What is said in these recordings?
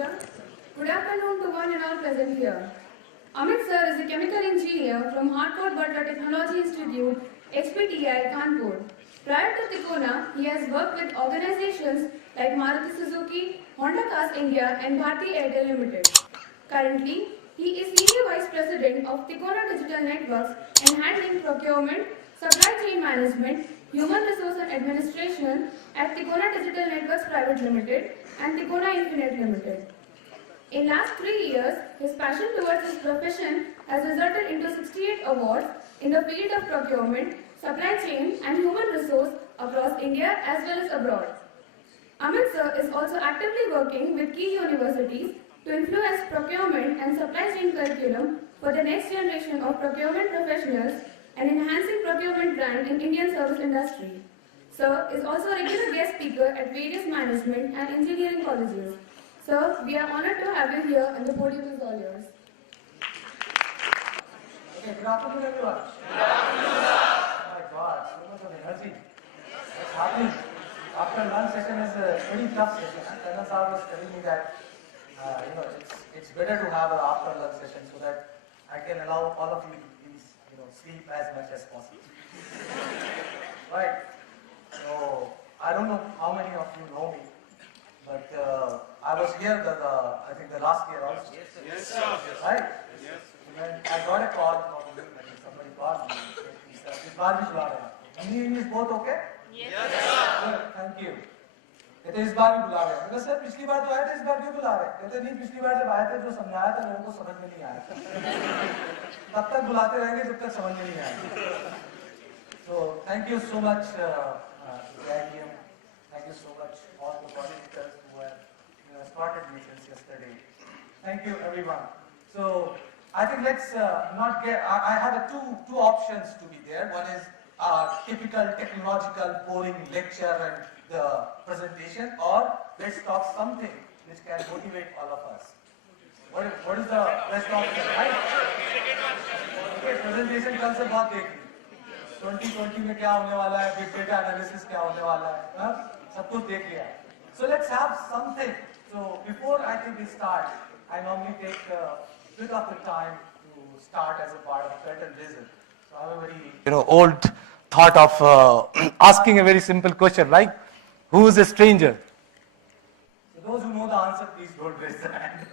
Pooja. Good afternoon to one and all present here. Amit sir is a chemical engineer from Harcourt Butler Technology Institute, HPTI, Kanpur. Prior to Tikona, he has worked with organizations like Maruti Suzuki, Honda Cars India and Bharti Airtel Limited. Currently, he is Senior Vice President of Tikona Digital Networks and handling procurement, supply chain management, human resource and administration at Tikona Digital Networks Private Limited and Tikona Infinite Limited. In last 3 years, his passion towards his profession has resulted into 68 awards in the field of procurement, supply chain and human resource across India as well as abroad. Amit sir is also actively working with key universities to influence procurement and supply chain curriculum for the next generation of procurement professionals and enhancing procurement brand in Indian service industry. Sir is also a regular guest speaker at various management and engineering colleges. Sir, we are honored to have you here and the podium is all yours. Okay, good afternoon everyone. Good afternoon, sir. Oh my God, so much of energy. What's happening? After lunch session is a pretty tough session. Colonel sir was telling me that it's better to have an after lunch session so that I can allow all of you to please sleep as much as possible. Right. So I don't know how many of you know me, but I was here I think the last year also. Yes, sir. Right? Yes. When I got a call from somebody called me, he said, "This बार भी बुला रहे हैं." Hindi English both okay? Yes, sir. Good, thank you. कहते इस बार भी बुला रहे हैं। मैंने सर पिछली बार तो आए थे, इस बार क्यों बुला रहे हैं? कहते नहीं, पिछली बार जब आए थे जो समझाया था लोगों को समझ में नहीं आया। तब तक बुलाते रहेंगे जब तक समझ में नहीं आएगा। So thank you so much, IIM. Thank you so much all the coordinators who have started me since yesterday. Thank you everyone. So I think let's not get. I have two options to be there. One is typical technological boring lecture and the presentation, or let's talk something which can motivate all of us. What is the best option, right? Okay, presentation कल से बहुत देख ली। 2020 में क्या होने वाला है, big data analysis क्या होने वाला है, सब कुछ देख लिया। So let's have something. So before I think we start, I normally take a bit of the time to start as a part of curtain raiser. So I have a very old thought of asking a very simple question like, who is a stranger? So those who know the answer, please don't raise their hand.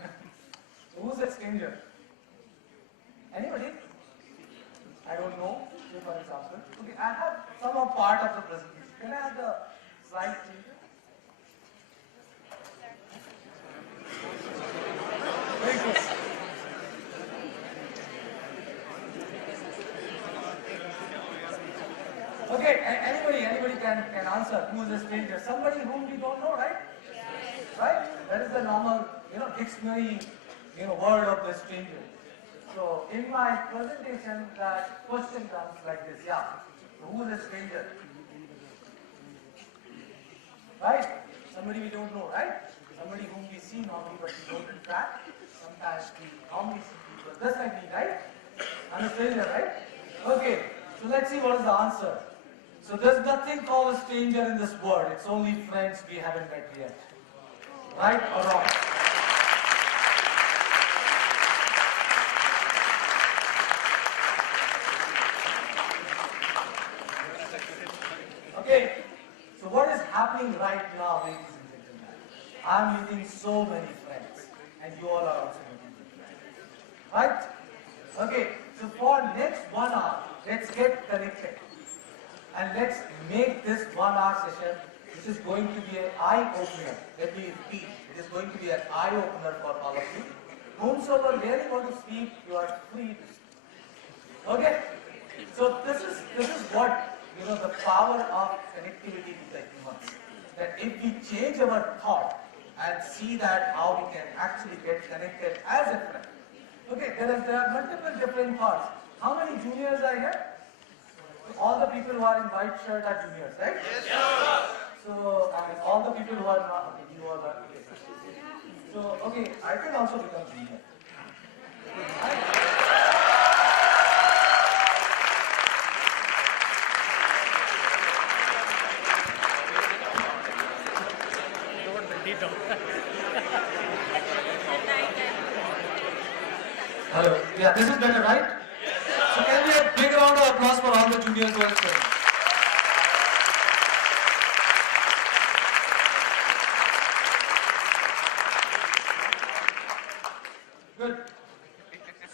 So who is a stranger? Anybody? I don't know. Say for example, okay, I have some of part of the presentation. Can I have the slide, please? Very good. Okay, anybody can answer who is a stranger. Somebody whom we don't know, right? Yes. Right? That is the normal, dictionary, word of the stranger. So in my presentation, that question comes like this, yeah. So who is a stranger? Right? Somebody we don't know, right? Somebody whom we see normally but we don't interact. Sometimes we normally see people just like me, right? I'm a stranger, right? Okay, so let's see what is the answer. So there's nothing called a stranger in this world. It's only friends we haven't met yet. Right or wrong? Okay, so what is happening right now, ladies and gentlemen? I'm meeting so many friends, and you all are also meeting friends. Right? Okay, so for next 1 hour, let's get connected. And let's make this 1 hour session, which is going to be an eye-opener. Let me repeat, it is going to be an eye-opener for all of you. Whomsoever really want to speak, you are free to speak. Okay? So this is what the power of connectivity to the humans. That if we change our thought and see that how we can actually get connected as a friend. Okay, there are multiple different thoughts. How many juniors are here? So all the people who are in white shirt are juniors, right? Yes, sir. So and all the people who are not, okay, you all are okay. So okay, I can also become junior. This is better, right? So can we have a big round of applause for all the juniors who are studying? Good.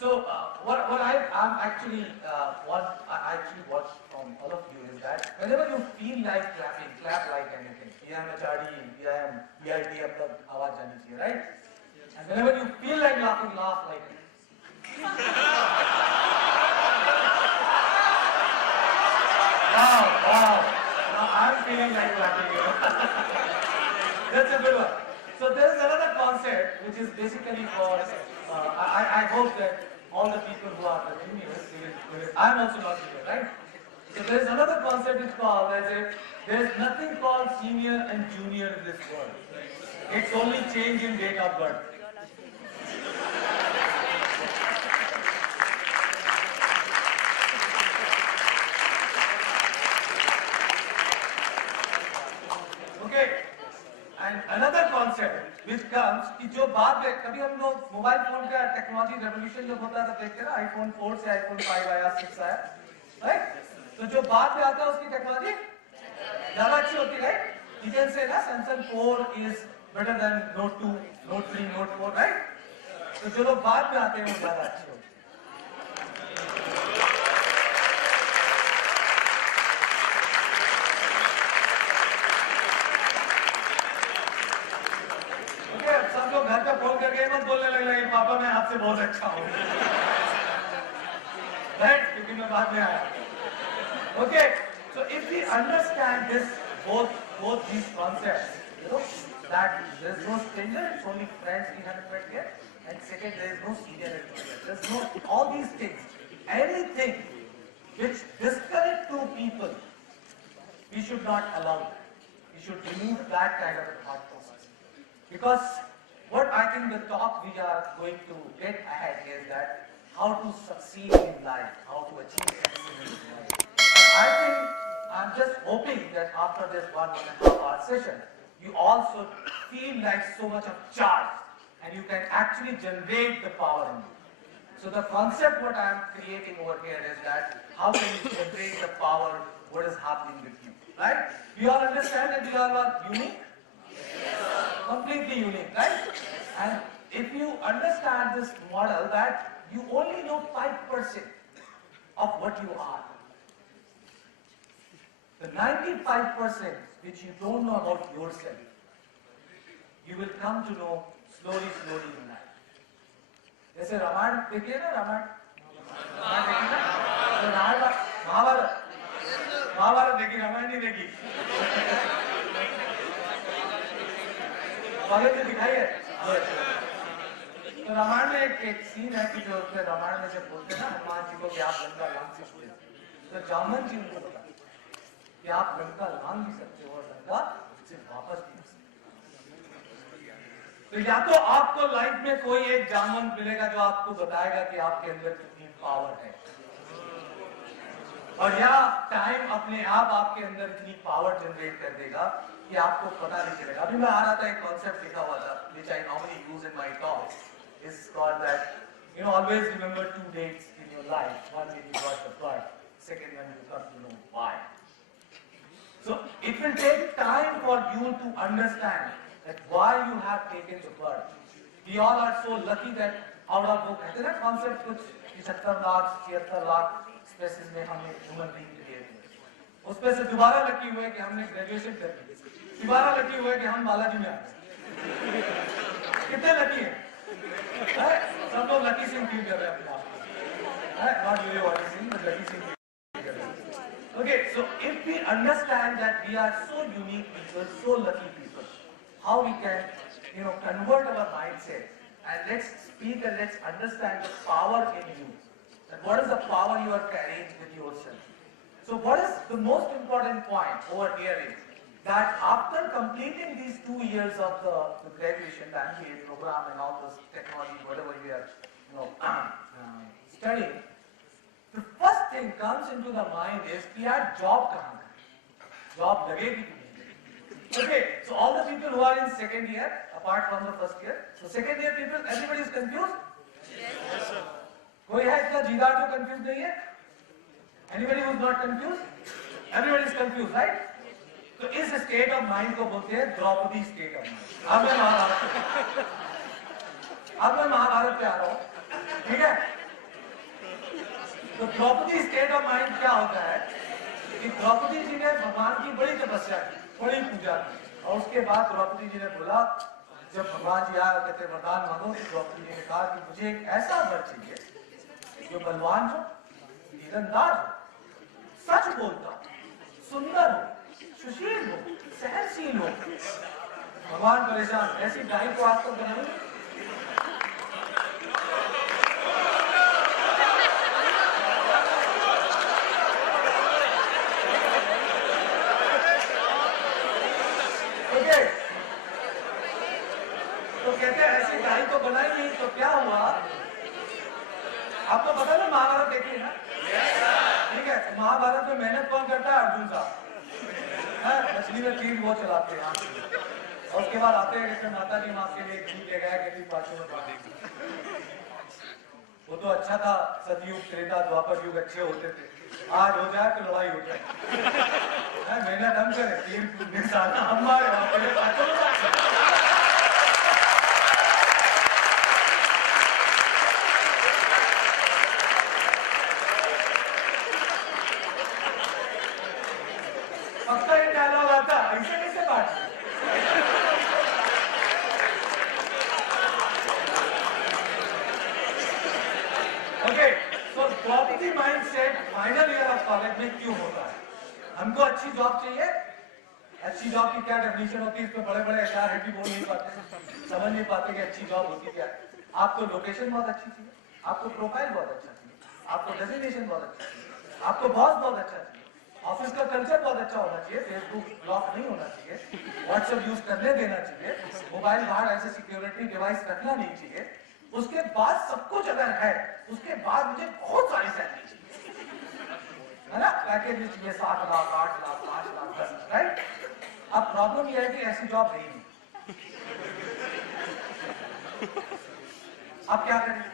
So what I'm actually I actually watch from all of you is that whenever you feel like clapping, clap like anything. PMHRD, PIM, BIT, अब तक आवाज जानी चाहिए, right? And whenever you feel like laughing, laugh like it. Wow. Now I'm feeling like clapping. That's a good one. So there is another concept which is basically for, I hope that all the people who are the juniors, I'm also not junior, right? So there is another concept which is called as if there is nothing called senior and junior in this world. It's only change in date of birth. Okay. And another concept which comes कि जो बाद में कभी हम लोग mobile phone का technology revolution जब होता है तो देखते हैं ना आईफोन 4 से आईफोन 5 आया 6 आया, राइट? तो जो बाद में आता है उसकी टेक्नोलॉजी ज्यादा अच्छी होती है, राइट? You can say ना Samsung 4 is better than Note 2, Note 3, Note 4, right? तो जो लोग बाद में आते हैं वो ज्यादा अच्छे होते हैं. सब लोग घर पे फोन करके मत बोलने लगे पापा मैं आपसे बहुत अच्छा हूँ, राइट? क्योंकि मैं बाद में आया. Okay, so if we understand this both these concepts, you know that there is no stranger, it's only friends we have met here, and second there is no senior and junior. There's no all these things, anything which discourage two people, we should not allow that. We should remove that kind of a thought process. Because what I think the talk we are going to get ahead is that how to succeed in life, how to achieve success in life. And I think I'm just hoping that after this 1.5 hour session, you also feel like so much of charge and you can actually generate the power in you. So the concept what I'm creating over here is that how can you generate the power, what is happening with you, right? We all understand that we all are unique? Completely unique, right? And if you understand this model that you only know 5% of what you are, the 95% which you don't know about yourself, you will come to know slowly in life. जैसे रामायण देखिए ना, रामायण देखिए ना, तो महाभारत देखी, रामायण नहीं देखी. College में दिखाई है. तो रामायण में एक सीन है कि जो उसमें रामायण में जब बोलते हैं ना हनुमान जी को कि आप लंका लांग सकते हो, तो जामन जी उनको बताते कि आप लंका लांग भी सकते हो और लंका से वापस भी आ सकते हो. तो या तो आपको लाइफ में कोई एक जामवंत मिलेगा जो आपको बताएगा कि आपके अंदर कितनी पावर है, और या टाइम अपने आप आपके अंदर इतनी पावर जनरेट कर देगा कि आपको पता नहीं चलेगा. अभी मैं आ रहा था, एक कॉन्सेप्ट लिखा हुआ था which I normally use in my talks. It's called that, you know, always remember 2 dates in your life. One when you got the birth, second when you come to know why. So it will take time for you to understand that why you have taken the birth. We all are so lucky that out of वो कहते हैं ना concept कुछ 75 lakh 76 lakh spaces में हमने human being create किए, उसपे से दोबारा लकी हुए कि हमने ग्रेजुएशन कर ली, दोबारा लकी हुए कि हम बालाजी में आ गए. कितने लकी हैं? सब लोग लकी सिंह फील कर रहे हैं अपने आप को, नॉट रियली वाली Singh but lucky Singh feel कर रहे हैं. Okay, so if we understand that we are so unique people, so lucky people, how we can, you know, convert our mindset, and let's speak and let's understand the power in you. And what is the power you are carrying with yourself? So what is the most important point over here is that after completing these 2 years of the graduation, the MBA program and all this technology, whatever we are, you know, studying, the first thing comes into the mind is कि यार job कहाँ है? Job लगेगी कि नहीं? Okay, so all the people who are in second year, apart from the first year, so second year people, everybody is confused? Yes, sir. कोई है इतना जीदार जो कंफ्यूज नहीं है? Anybody who is not confuse? Everybody is confuse, right? तो इस state of mind को बोलते हैं द्रौपदी स्टेट ऑफ माइंड। अब मैं महाभारत पे आ रहा हूं, ठीक है? तो द्रौपदी स्टेट ऑफ माइंड क्या होता है कि द्रौपदी जी ने भगवान की बड़ी तपस्या की, बड़ी पूजा की, और उसके बाद द्रौपदी जी ने बोला, जब भगवान जी आए कहते वरदान मांगो, तो द्रौपदी जी ने कहा कि मुझे एक ऐसा वर चाहिए जो बलवान हो, तीरंदाज हो, सच बोलता हो, सुंदर हो, सुशील हो, सहनशील हो। भगवान परेशान, ऐसी गाय को आज तक बनाई। तो कहते हैं ऐसी गाय तो बनाई नहीं, तो क्या हुआ? आपको पता ना, महाभारत देखिए ना, ठीक है? महाभारत में मेहनत कौन करता है? अर्जुन साहब। मछली में तीर वो चलाते हैं, और उसके बाद आते हैं कहते माता जी माँ के लिए दूध ले गए, कहती पांचों में बांट। वो तो अच्छा था, सतयुग त्रेता द्वापर युग अच्छे होते थे। आज हो जाए तो लड़ाई हो जाए। मेहनत हम करें, तीर हमारे पांचों में। पक्का ये डायलॉग आता, ऐसे कैसे बात? ओके, तो Draupadi mindset final year of college में क्यों होता है? हमको अच्छी जॉब चाहिए। अच्छी जॉब की क्या डेफिनेशन होती है? इसमें बड़े बड़े एचआर हेड भी बोल नहीं पाते, समझ नहीं पाते कि अच्छी जॉब होती क्या है। आपको लोकेशन बहुत अच्छी चाहिए, आपको प्रोफाइल बहुत अच्छा चाहिए, आपको डेजिग्नेशन बहुत अच्छा चाहिए, आपको बॉस बहुत अच्छा चाहिए, ऑफिस का कल्चर बहुत अच्छा होना चाहिए, फेसबुक ब्लॉक नहीं होना चाहिए, व्हाट्सएप यूज करने देना चाहिए, मोबाइल बाहर ऐसे सिक्योरिटी डिवाइस रखना नहीं चाहिए। उसके बाद सब कुछ अगर है, उसके बाद मुझे बहुत सारी सैलरी चाहिए, है ना? पैकेज चाहिए 7 लाख, 8 लाख, 5 लाख, 10 लाख, राइट? अब प्रॉब्लम यह है कि ऐसी जॉब है ही नहीं। अब क्या करें?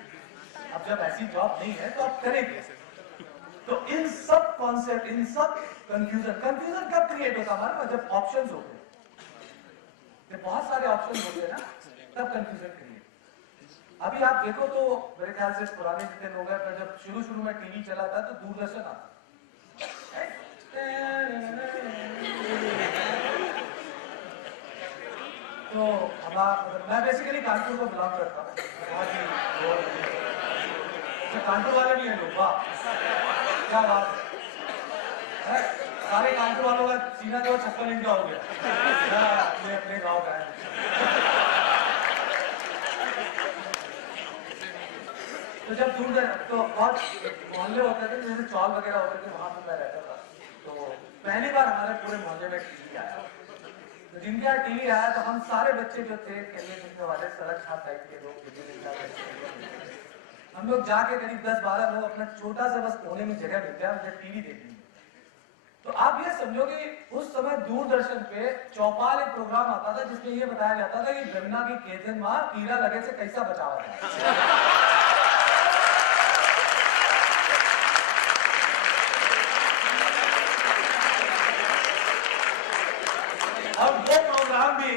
अब जब ऐसी जॉब नहीं है तो आप करें कैसे? तो इन सब कॉन्सेप्ट, इन सब कंफ्यूजन कब क्रिएट होता है हमारे पास? जब ऑप्शंस होते हैं, जब बहुत सारे ऑप्शन होते हैं ना, तब कंफ्यूजन क्रिएट। अभी आप देखो तो मेरे ख्याल से पुराने जितने लोग हैं, जब शुरू में टीवी चला था तो दूरदर्शन आता, तो मैं बेसिकली कानपुर को बिलोंग करता हूँ। कानपुर वाले भी हैं लोग, वाह क्या बात है। सारे कानपुर वालों का सीना जो 56 इंच का हो गया। ये अपने गाँव का है। तो जब दूर तो बहुत मोहल्ले होते थे, जैसे चौल वगैरह होते थे, वहां पे मैं रहता था। तो पहली बार हमारे पूरे मोहल्ले में टीवी आया। तो जिनके यहाँ टीवी आया तो हम सारे बच्चे जो थे, खेलने कूदने वाले, सड़क छाप टाइप के लोग, हम लोग जाके करीब 10-12 लोग अपना छोटा सा बस कोने में जगह मिलते हैं, मुझे टीवी देखनी। तो आप ये समझो कि उस समय दूरदर्शन पे चौपाल एक प्रोग्राम आता था जिसमें ये बताया जाता था कि गन्ना की केतन मां कीड़ा लगे से कैसा बचावा जाए। अब वो प्रोग्राम भी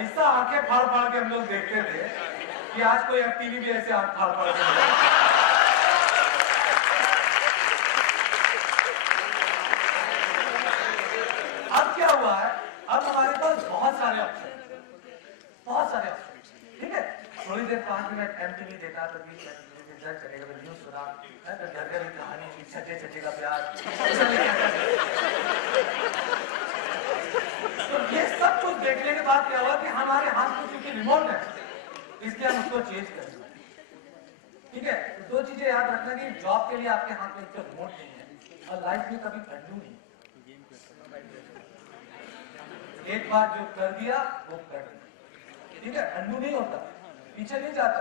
ऐसा आंखें फाड़ फाड़ के हम लोग देखते थे कि आज कोई टीवी भी ऐसे आंख फाड़ फाड़ के। अब क्या हुआ है? अब हमारे पास बहुत सारे ऑप्शन, ठीक है? थोड़ी देर 5 मिनट एमटीवी देखा तो बीच में चलेगा, न्यूज सुना, घर घर की कहानी, छज्जे का प्यार। तो ये सब कुछ देखने के बाद क्या हुआ कि हमारे हाथ में क्योंकि रिमोट है, इसलिए हम उसको चेंज करेंगे, ठीक है? तो 2 चीजें याद रखना कि जॉब के लिए आपके हाथ में तो रिमोट नहीं है, और लाइफ में कभी अंडू नहीं। एक बार जो कर दिया वो कर दिया, ठीक है? अंडू नहीं होता, पीछे नहीं जाता।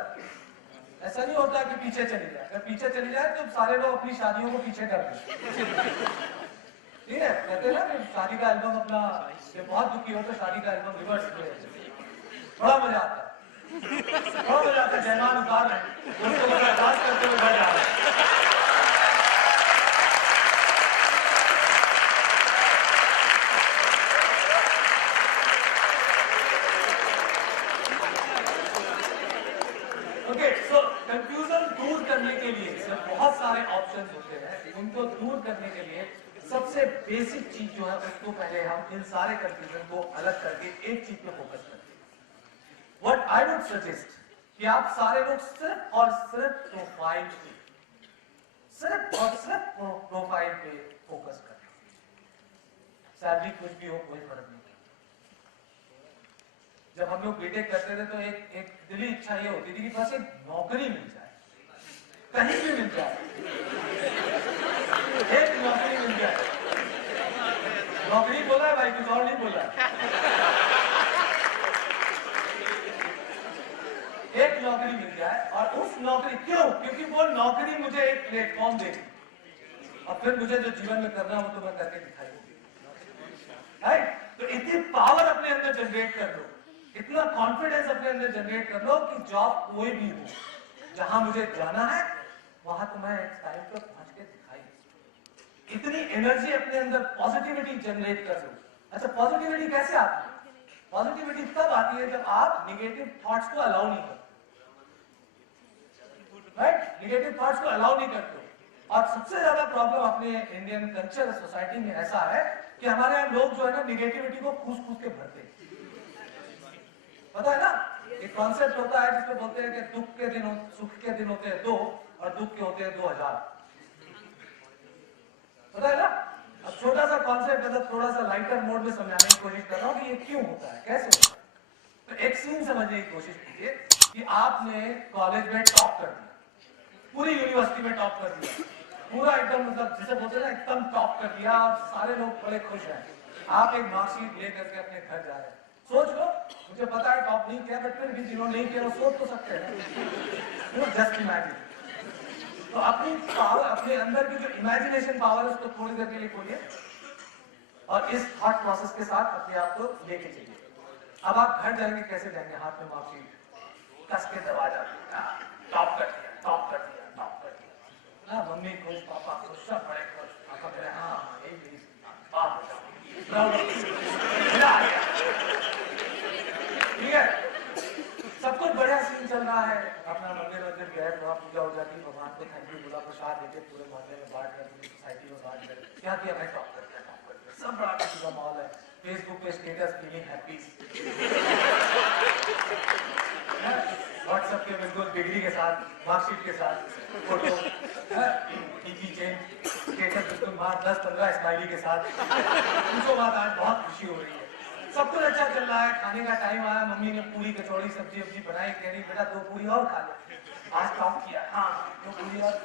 ऐसा नहीं होता कि पीछे चली जाए, अगर पीछे चली जाए तो सारे लोग अपनी शादियों को पीछे कर दें, ठीक है? कहते हैं ना कि शादी का एल्बम अपना, जब बहुत दुखी हो तो शादी का एल्बम रिवर्स प्ले, बड़ा मजा आता है। 9 बजे आते जयमान उतार रहे हैं, दोस्तों को अरदास करते हुए घर जा रहे हैं। ओके, सो कंफ्यूजन दूर करने के लिए बहुत सारे ऑप्शंस होते हैं, उनको दूर करने के लिए सबसे बेसिक चीज जो है उसको पहले हम इन सारे कंफ्यूजन को अलग करके एक चीज पे फोकस करते हैं। व्हाट आई वुड सजेस्ट कि आप सारे लोग सिर्फ और सिर्फ प्रोफाइल पे फोकस करें। सैलरी कुछ भी हो कोई फर्क नहीं। जब हम लोग बीटेक करते थे तो एक दिली इच्छा ये होती थी कि बस एक नौकरी मिल जाए, कहीं भी मिल जाए, एक नौकरी मिल जाए। नौकरी बोला है भाई, कुछ और नहीं बोला। एक नौकरी मिल जाए, और उस नौकरी क्यों? क्योंकि वो नौकरी मुझे एक प्लेटफॉर्म देगी और फिर मुझे जो जीवन में करना हो तो मैं करके दिखाई दूंगी। राइट? तो इतनी पावर अपने अंदर जनरेट कर लो, इतना कॉन्फिडेंस अपने अंदर जनरेट कर लो कि जॉब कोई भी हो, जहां मुझे जाना है वहां तो मैं टाइम पर पहुंच के दिखाई। इतनी एनर्जी अपने अंदर, पॉजिटिविटी जनरेट कर लो। अच्छा, पॉजिटिविटी कैसे आती है? पॉजिटिविटी तब आती है जब आप निगेटिव थॉट्स को अलाउ नहीं करते। राइट? निगेटिव थॉट्स को अलाउ नहीं करते। और सबसे ज्यादा प्रॉब्लम अपने इंडियन कल्चर सोसाइटी में ऐसा है कि हमारे यहाँ लोग जो है ना निगेटिविटी को कूद के भरते हैं। पता है ना, एक कॉन्सेप्ट होता है जिसमें बोलते हैं कि दुख के दिन सुख के दिन होते हैं 2 और दुख के होते हैं 2000। पता है ना? अब छोटा सा कॉन्सेप्ट मतलब थोड़ा सा लाइटर मोड में समझाने की कोशिश कर रहा हूँ कि ये क्यों होता है, कैसे होता है। तो एक सीन समझने की कोशिश कीजिए कि आपने कॉलेज में टॉप कर दिया, पूरी यूनिवर्सिटी में टॉप कर दिया, पूरा एकदम मतलब जिसे बोलते हैं ना एकदम टॉप कर दिया और सारे लोग बड़े खुश हैं। आप एक मार्कशीट लेकर के अपने घर जा रहे हैं। सोच लो, मुझे पता है टॉप नहीं किया, बट फिर भी जिन्होंने नहीं किया वो सोच तो सकते हैं। Just imagine. तो अपनी पावर, अपने अंदर की जो इमेजिनेशन पावर है उसको थोड़ी देर के लिए खोलिए और इस थॉट प्रोसेस के साथ अपने आप को लेके चलिए। अब आप घर जाएंगे, कैसे जाएंगे? हाथ में मार्कशीट कस के दरवाजा, टॉप कर दिया, टॉप कर दिया, टॉप कर दिया। हाँ, मम्मी खुश, पापा खुश, सब बड़े खुश। पापा कह रहे हाँ यही बात हो जाओ, ठीक है, सब कुछ बढ़िया सीन चल रहा है। अपना मंदिर गए, वहाँ पूजा हो जाती, भगवान को थैंक यू बोला, प्रसाद देके पूरे मोहल्ले में बांट कर, सोसाइटी में बांट कर, क्या किया भाई? टॉप कर दिया, टॉप कर दिया। सब बड़ा खुशी का माहौल है। फेसबुक पे स्टेटस फीलिंग हैप्पी, व्हाट्सएप पे बिल्कुल डिग्री के साथ, मार्कशीट के साथ फोटो, की चेन, स्टेटस बिल्कुल वहाँ 10-15 स्माइली के साथ। पूछो बात, आज बहुत खुशी हो रही है, सब कुछ अच्छा चल रहा है। खाने का टाइम आया, मम्मी ने पूरी कचौड़ी सब्जी वब्जी बनाई, कह रही बेटा 2 पूरी और खा ले, आज टॉप किया। हाँ, 2 पूरी और।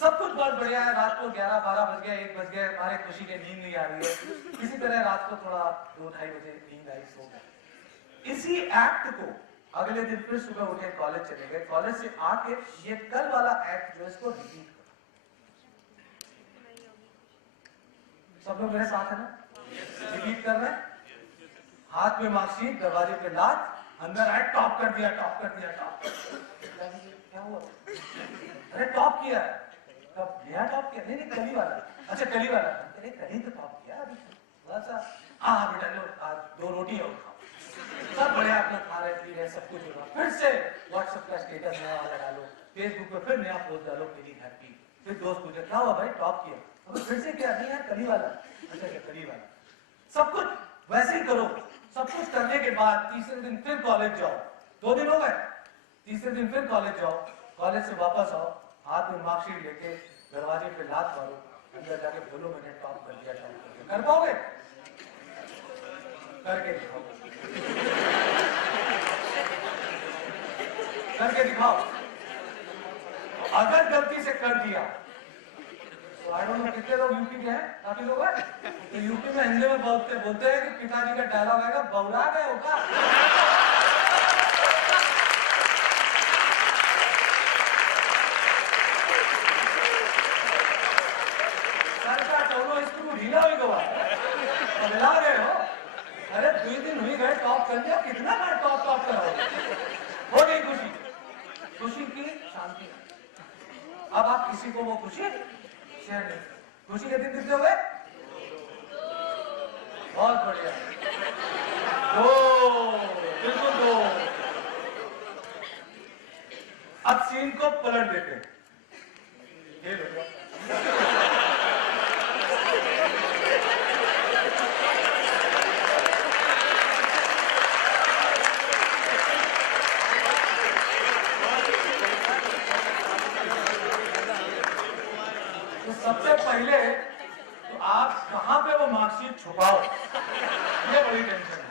सब कुछ बहुत बढ़िया है। रात को 11-12 बज गए, 1 बज गए, हमारे खुशी के नींद नहीं आ रही है। किसी तरह रात को थोड़ा 2-2:30 बजे नींद आई, सो गए। इसी एक्ट को अगले दिन फिर सुबह उठे, कॉलेज चले गए, कॉलेज से आके ये कल वाला एक्ट जो है इसको रिपीट करो। सब लोग मेरे साथ है ना? रिपीट कर रहे हैं। हाथ में मार्कशीट, दरवाजे पे लात, अंदर आए, टॉप कर दिया, टॉप कर दिया, टॉप कर दिया। क्या हुआ? अरे टॉप किया है। कब? नया टॉप किया? नहीं, कली वाला। अच्छा, कली वाला। अरे कली तो टॉप किया अभी थोड़ा सा। हाँ बेटा लो, आज 2 रोटी और खाओ। सब बढ़िया, अपना खा रहे पी रहे, सब कुछ हो रहा। फिर से व्हाट्सएप का स्टेटस नया वाला डालो, फेसबुक पे फिर नया पोस्ट डालो, फीलिंग हैप्पी। फिर दोस्त पूछे क्या हुआ भाई? टॉप किया। अब फिर से क्या? नहीं यार कली वाला। अच्छा, कली वाला। सब कुछ वैसे ही करो। सब कुछ करने के बाद तीसरे दिन फिर कॉलेज जाओ। 2 दिन हो गए, तीसरे दिन फिर कॉलेज जाओ, कॉलेज से वापस आओ, हाथ में मार्कशीट लेके दरवाजे पे लात मारो, अंदर जाके बोलो मैंने टॉप कर दिया, टॉप कर दिया। कर पाओगे? करके दिखाओ, करके दिखाओ। अगर गलती से कर दिया तो आई डोंट नो कितने लोग यूपी के हैं, काफी लोग हैं तो यूपी में हिंदी में बोलते हैं कि पिताजी का डायलॉग आएगा, बौरा गए होगा। सर का टोनो इसको ढीला हुई गवा बदला गए हो। अरे 2 दिन हुई गए, टॉप कर दिया, कितना बार टॉप करोगे? हो गई खुशी, खुशी की शांति। अब आप किसी को वो खुशी शेयर नहीं, खुशी के दिन कितने हुए? बहुत बढ़िया, दो, बिल्कुल दो। अब सीन को पलट देते हैं, ये लो। तो सबसे पहले तो आप कहां पे वो मार्कशीट छुपाओ, ये बड़ी टेंशन है।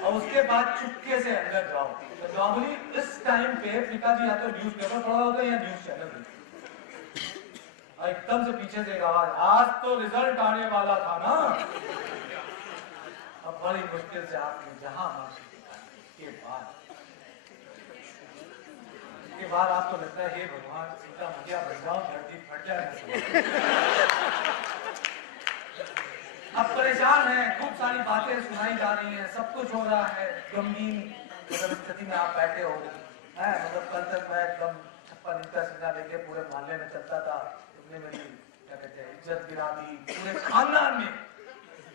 और उसके बाद चुपके से अंदर जाओ। तो नॉर्मली इस टाइम पे पिता जी या तो न्यूज पेपर पढ़ा होता है या न्यूज चैनल देखते, और एकदम से पीछे से एक आवाज, आज तो रिजल्ट आने वाला था ना। अब बड़ी मुश्किल से आपने जहां मार्कशीट के बाद आपको लगता है हे भगवान सीता मजा बन जाओ, धरती फट जाए। अब परेशान है, खूब सारी बातें सुनाई जा रही हैं, सब कुछ हो रहा है, गमगीन स्थिति में आप बैठे हो। मतलब कल तक मैं एकदम छप्पा नीचा सीधा लेके पूरे मोहल्ले में चलता था, तुमने मेरी क्या कहते हैं इज्जत गिरा दी।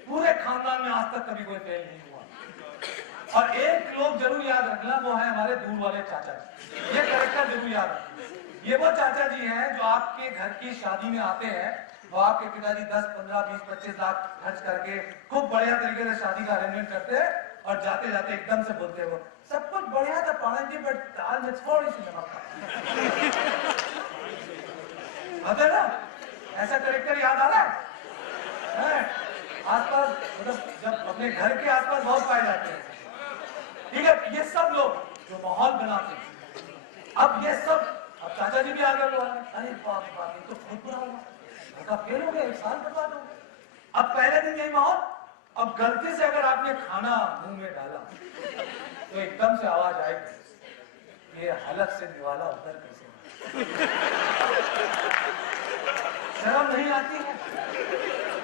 पूरे खानदान में आज तक कभी कोई फेल नहीं हुआ। और एक लोग जरूर याद रखना, वो है हमारे दूर वाले चाचा जी। ये कैरेक्टर जरूर याद रखना। ये वो चाचा जी हैं जो आपके घर की शादी में आते हैं, वो आपके पिताजी 10, 15, 20, 25 लाख खर्च करके खूब बढ़िया तरीके से शादी का अरेंजमेंट करते हैं, और जाते जाते एकदम से बोलते हैं वो सब कुछ बढ़िया था पाणा जी, बट दाल में थोड़ी सी नमक था ना। ऐसा कैरेक्टर याद आ रहा है? आसपास, मतलब जब अपने घर के आसपास बहुत पाए जाते हैं। ठीक है, ये सब लोग जो माहौल बनाते हैं, अब ये सब, अब चाचा जी भी आ गए, अरे बाप बाप ये तो बहुत बुरा हुआ, बेटा फेल हो गया, 1 साल बर्बाद हो गया। अब पहले दिन यही माहौल, अब गलती से अगर आपने खाना मुंह में डाला तो एकदम से आवाज आएगी, ये हलक से निवाला उतर कैसे। शर्म नहीं आती है?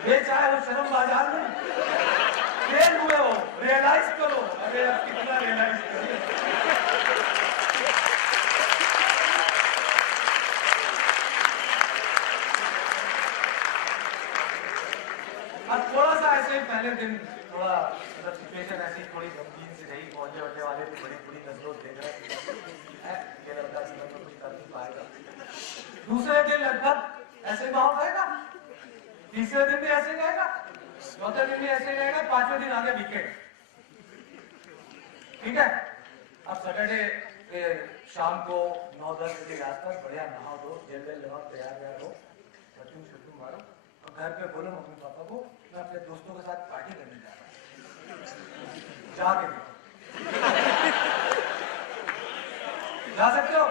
ये चाहे वो शर्म बाजार में फेल हुए हो, रियलाइज करो। अरे अब कितना रियलाइज करिए। अब थोड़ा सा ऐसे पहले दिन थोड़ा मतलब सिचुएशन ऐसी थोड़ी गंभीर से रही, मोहल्ले वाले भी बड़ी बुरी नजरों देख रहे हैं, ये लड़का जीवन में कुछ कर नहीं पाएगा। दूसरे दिन लगभग ऐसे माहौल रहेगा, तीसरे दिन भी ऐसे रहेगा, चौथे दिन भी ऐसे रहेगा, 5वें दिन आगे वीकेंड। ठीक है, अब सैटरडे शाम को 9-10 बजे के आसपास बढ़िया नहा दो, जेल वेल लगा तैयार हो, शूटिंग मारो, और घर पे बोलो मम्मी पापा को मैं अपने दोस्तों के साथ पार्टी करने जा रहा हूँ, जाके देखो। जा सकते हो?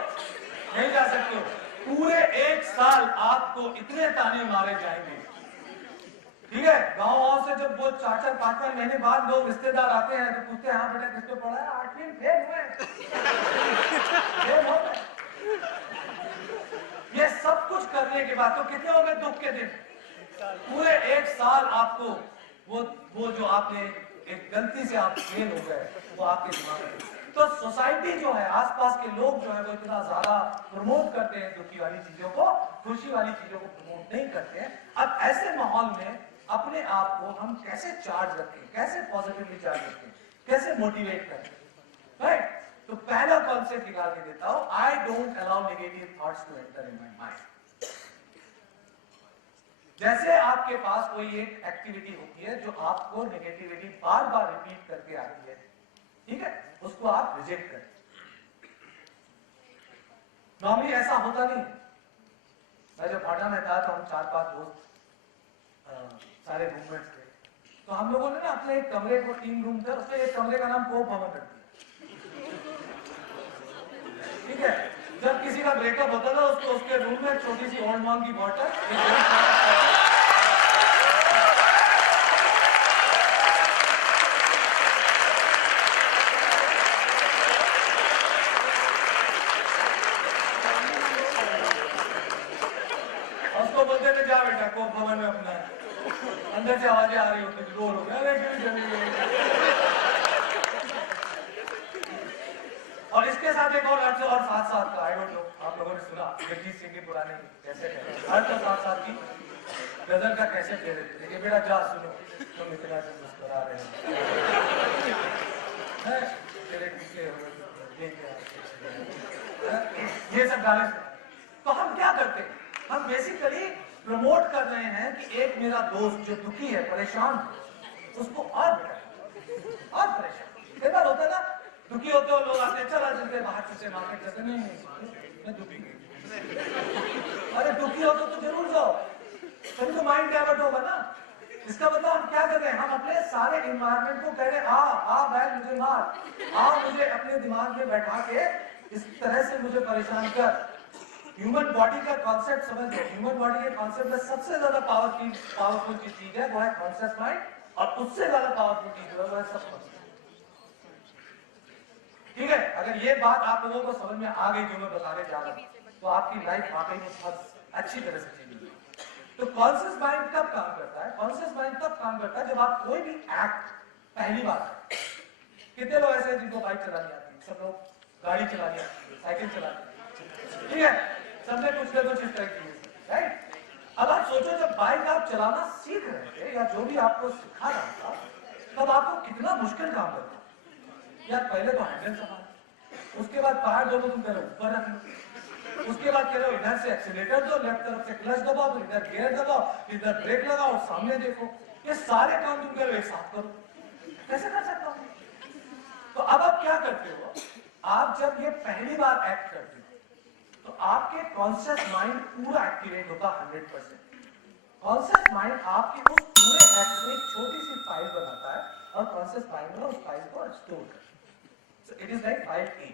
नहीं जा सकते हो। पूरे 1 साल आपको इतने ताने मारे जाएंगे। ठीक है, गांव से जब वो 4-4, 5-5 महीने बाद लोग रिश्तेदार आते हैं तो पूछते हैं हाँ बेटा किस पे पढ़ा है? 8वीं फेल हुए। ये सब कुछ करने के बाद तो कितने हो गए दुख के दिन? पूरे 1 साल आपको वो जो आपने एक गलती से आप फेल हो गए वो आपके दिमाग में। तो सोसाइटी जो है, आसपास के लोग जो है वो इतना ज्यादा प्रमोट करते हैं दुखी वाली चीजों को, खुशी वाली चीजों को प्रमोट नहीं करते हैं। अब ऐसे माहौल में अपने आप को हम कैसे चार्ज रखें, कैसे पॉजिटिवली चार्ज रखें, कैसे मोटिवेट करें, राइट? तो पहला कॉन्सेप्ट निकाल के देता हूं, I don't allow negative thoughts to enter in my mind. जैसे आपके पास कोई एक एक्टिविटी होती है जो आपको नेगेटिविटी बार बार रिपीट करके आ रही है, ठीक है, उसको आप रिजेक्ट करें। नॉर्मली ऐसा होता नहीं। मैं जब पढ़ा में था तो हम 4-5 दोस्त सारे रूममेट्स थे, तो हम लोगों ने ना अपने एक कमरे को, 3 रूम थे, उसमें एक कमरे का नाम कोप भवन रख दिया। ठीक है, जब किसी का ब्रेकअप होता था उसको उसके रूम में छोटी सी ओल्ड मॉन्ग की बॉटल, उसको बोलते थे जा बेटा कोप भवन में अपना। अंदर से आवाजें आ रही होती थी, रो रो, अरे क्यों चली गई। और इसके साथ एक और अर्थ और साथ साथ का, आई डोंट नो आप लोगों ने सुना जगजीत सिंह की पुरानी कैसे अर्थ और साथ साथ की गजल का कैसे दे देते थे कि बेटा जा सुनो तुम इतना से मुस्कुरा रहे हो तेरे पीछे ये सब गाने। तो हम क्या करते हैं, हम बेसिकली प्रमोट कर रहे हैं कि एक मेरा दोस्त जो दुखी है, परेशान है, उसको और बेटा और परेशान। कई बार होता है ना, दुखी होते हो लोग आते हैं, चला चलते बाहर चलते मार्केट चलते, नहीं मैं दुखी नहीं। अरे दुखी हो तो जरूर जाओ, तभी तो माइंड डाइवर्ट होगा ना। इसका मतलब हम क्या कर रहे हैं, हम अपने सारे एनवायरनमेंट को कह रहे हैं आ बैल मुझे मार, आ मुझे अपने दिमाग में बैठा के इस तरह से मुझे परेशान कर। ह्यूमन बॉडी का कॉन्सेप्ट समझ लो, ह्यूमन बॉडी के कॉन्सेप्ट में सबसे ज्यादा पावरफुल चीज है वो है कॉन्शियस माइंड, और उससे ज्यादा पावरफुल चीज है वो है सबकॉन्शियस। ठीक है, अगर ये बात आप लोगों को समझ में आ गई जो मैं बताने जा रहा हूं, तो आपकी लाइफ वाकई में बहुत अच्छी तरह से चलेगी। तो कॉन्शियस माइंड कब काम करता है, कॉन्शियस माइंड तब काम करता है जब आप कोई भी एक्ट पहली बार, कितने लोग ऐसे हैं जिनको बाइक चलानी आती है, सब लोग गाड़ी चलानी आती है, साइकिल चलानी आती है, ठीक है, सबने कुछ ना कुछ इस तरह की, राइट। अब आप सोचो जब बाइक आप चलाना सीख रहे थे या जो भी आपको सिखा रहा था, तब आपको कितना मुश्किल काम लगता यार। पहले तो हैंडल संभाल, उसके बाद पैर दोनों तुम करो ऊपर रख लो, उसके बाद कह रहे हो इधर से एक्सीलेटर दो, लेफ्ट तरफ से क्लच दबाओ, तो इधर गियर दबाओ, इधर ब्रेक लगाओ, सामने देखो, ये सारे काम तुम करो एक साथ करो, कैसे कर सकता हूं। तो अब आप क्या करते हो, आप जब ये पहली बार एक्ट करते हो तो आपके कॉन्शियस माइंड पूरा एक्टिवेट होगा 100%। कॉन्शियस माइंड आपके उस पूरे एक्ट में एक छोटी सी फाइल बनाता है और कॉन्शियस माइंड में उस फाइल को स्टोर करता है। So it is like file A.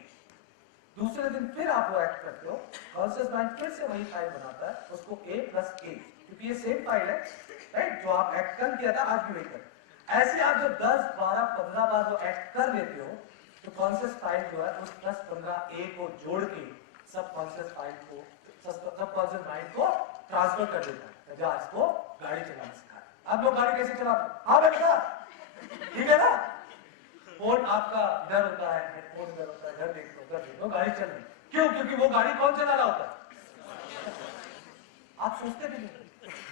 दूसरे दिन फिर आप वो एक्ट करते हो, कॉन्शियस माइंड फिर से वही फाइल बनाता है, उसको A + A, क्योंकि ये सेम फाइल है, राइट, जो आप एक्ट कल किया था आज भी वही कर। ऐसे आप जब 10, 12, 15 बार वो एक्ट कर लेते हो तो कॉन्शियस फाइल जो है उस 10, 15 A को जोड़ के सब कॉन्शियस फाइल को, सब कॉन्शियस माइंड को ट्रांसफर कर देता है। जब इसको गाड़ी चलाना सिखा, आप लोग गाड़ी कैसे चलाते? हाँ बेटा, ठीक है ना। फोन आपका इधर होता है, हेडफोन इधर होता है, इधर देखो गाड़ी चल रही। क्यों? क्योंकि वो गाड़ी कौन चला रहा होता है, आप सोचते भी नहीं।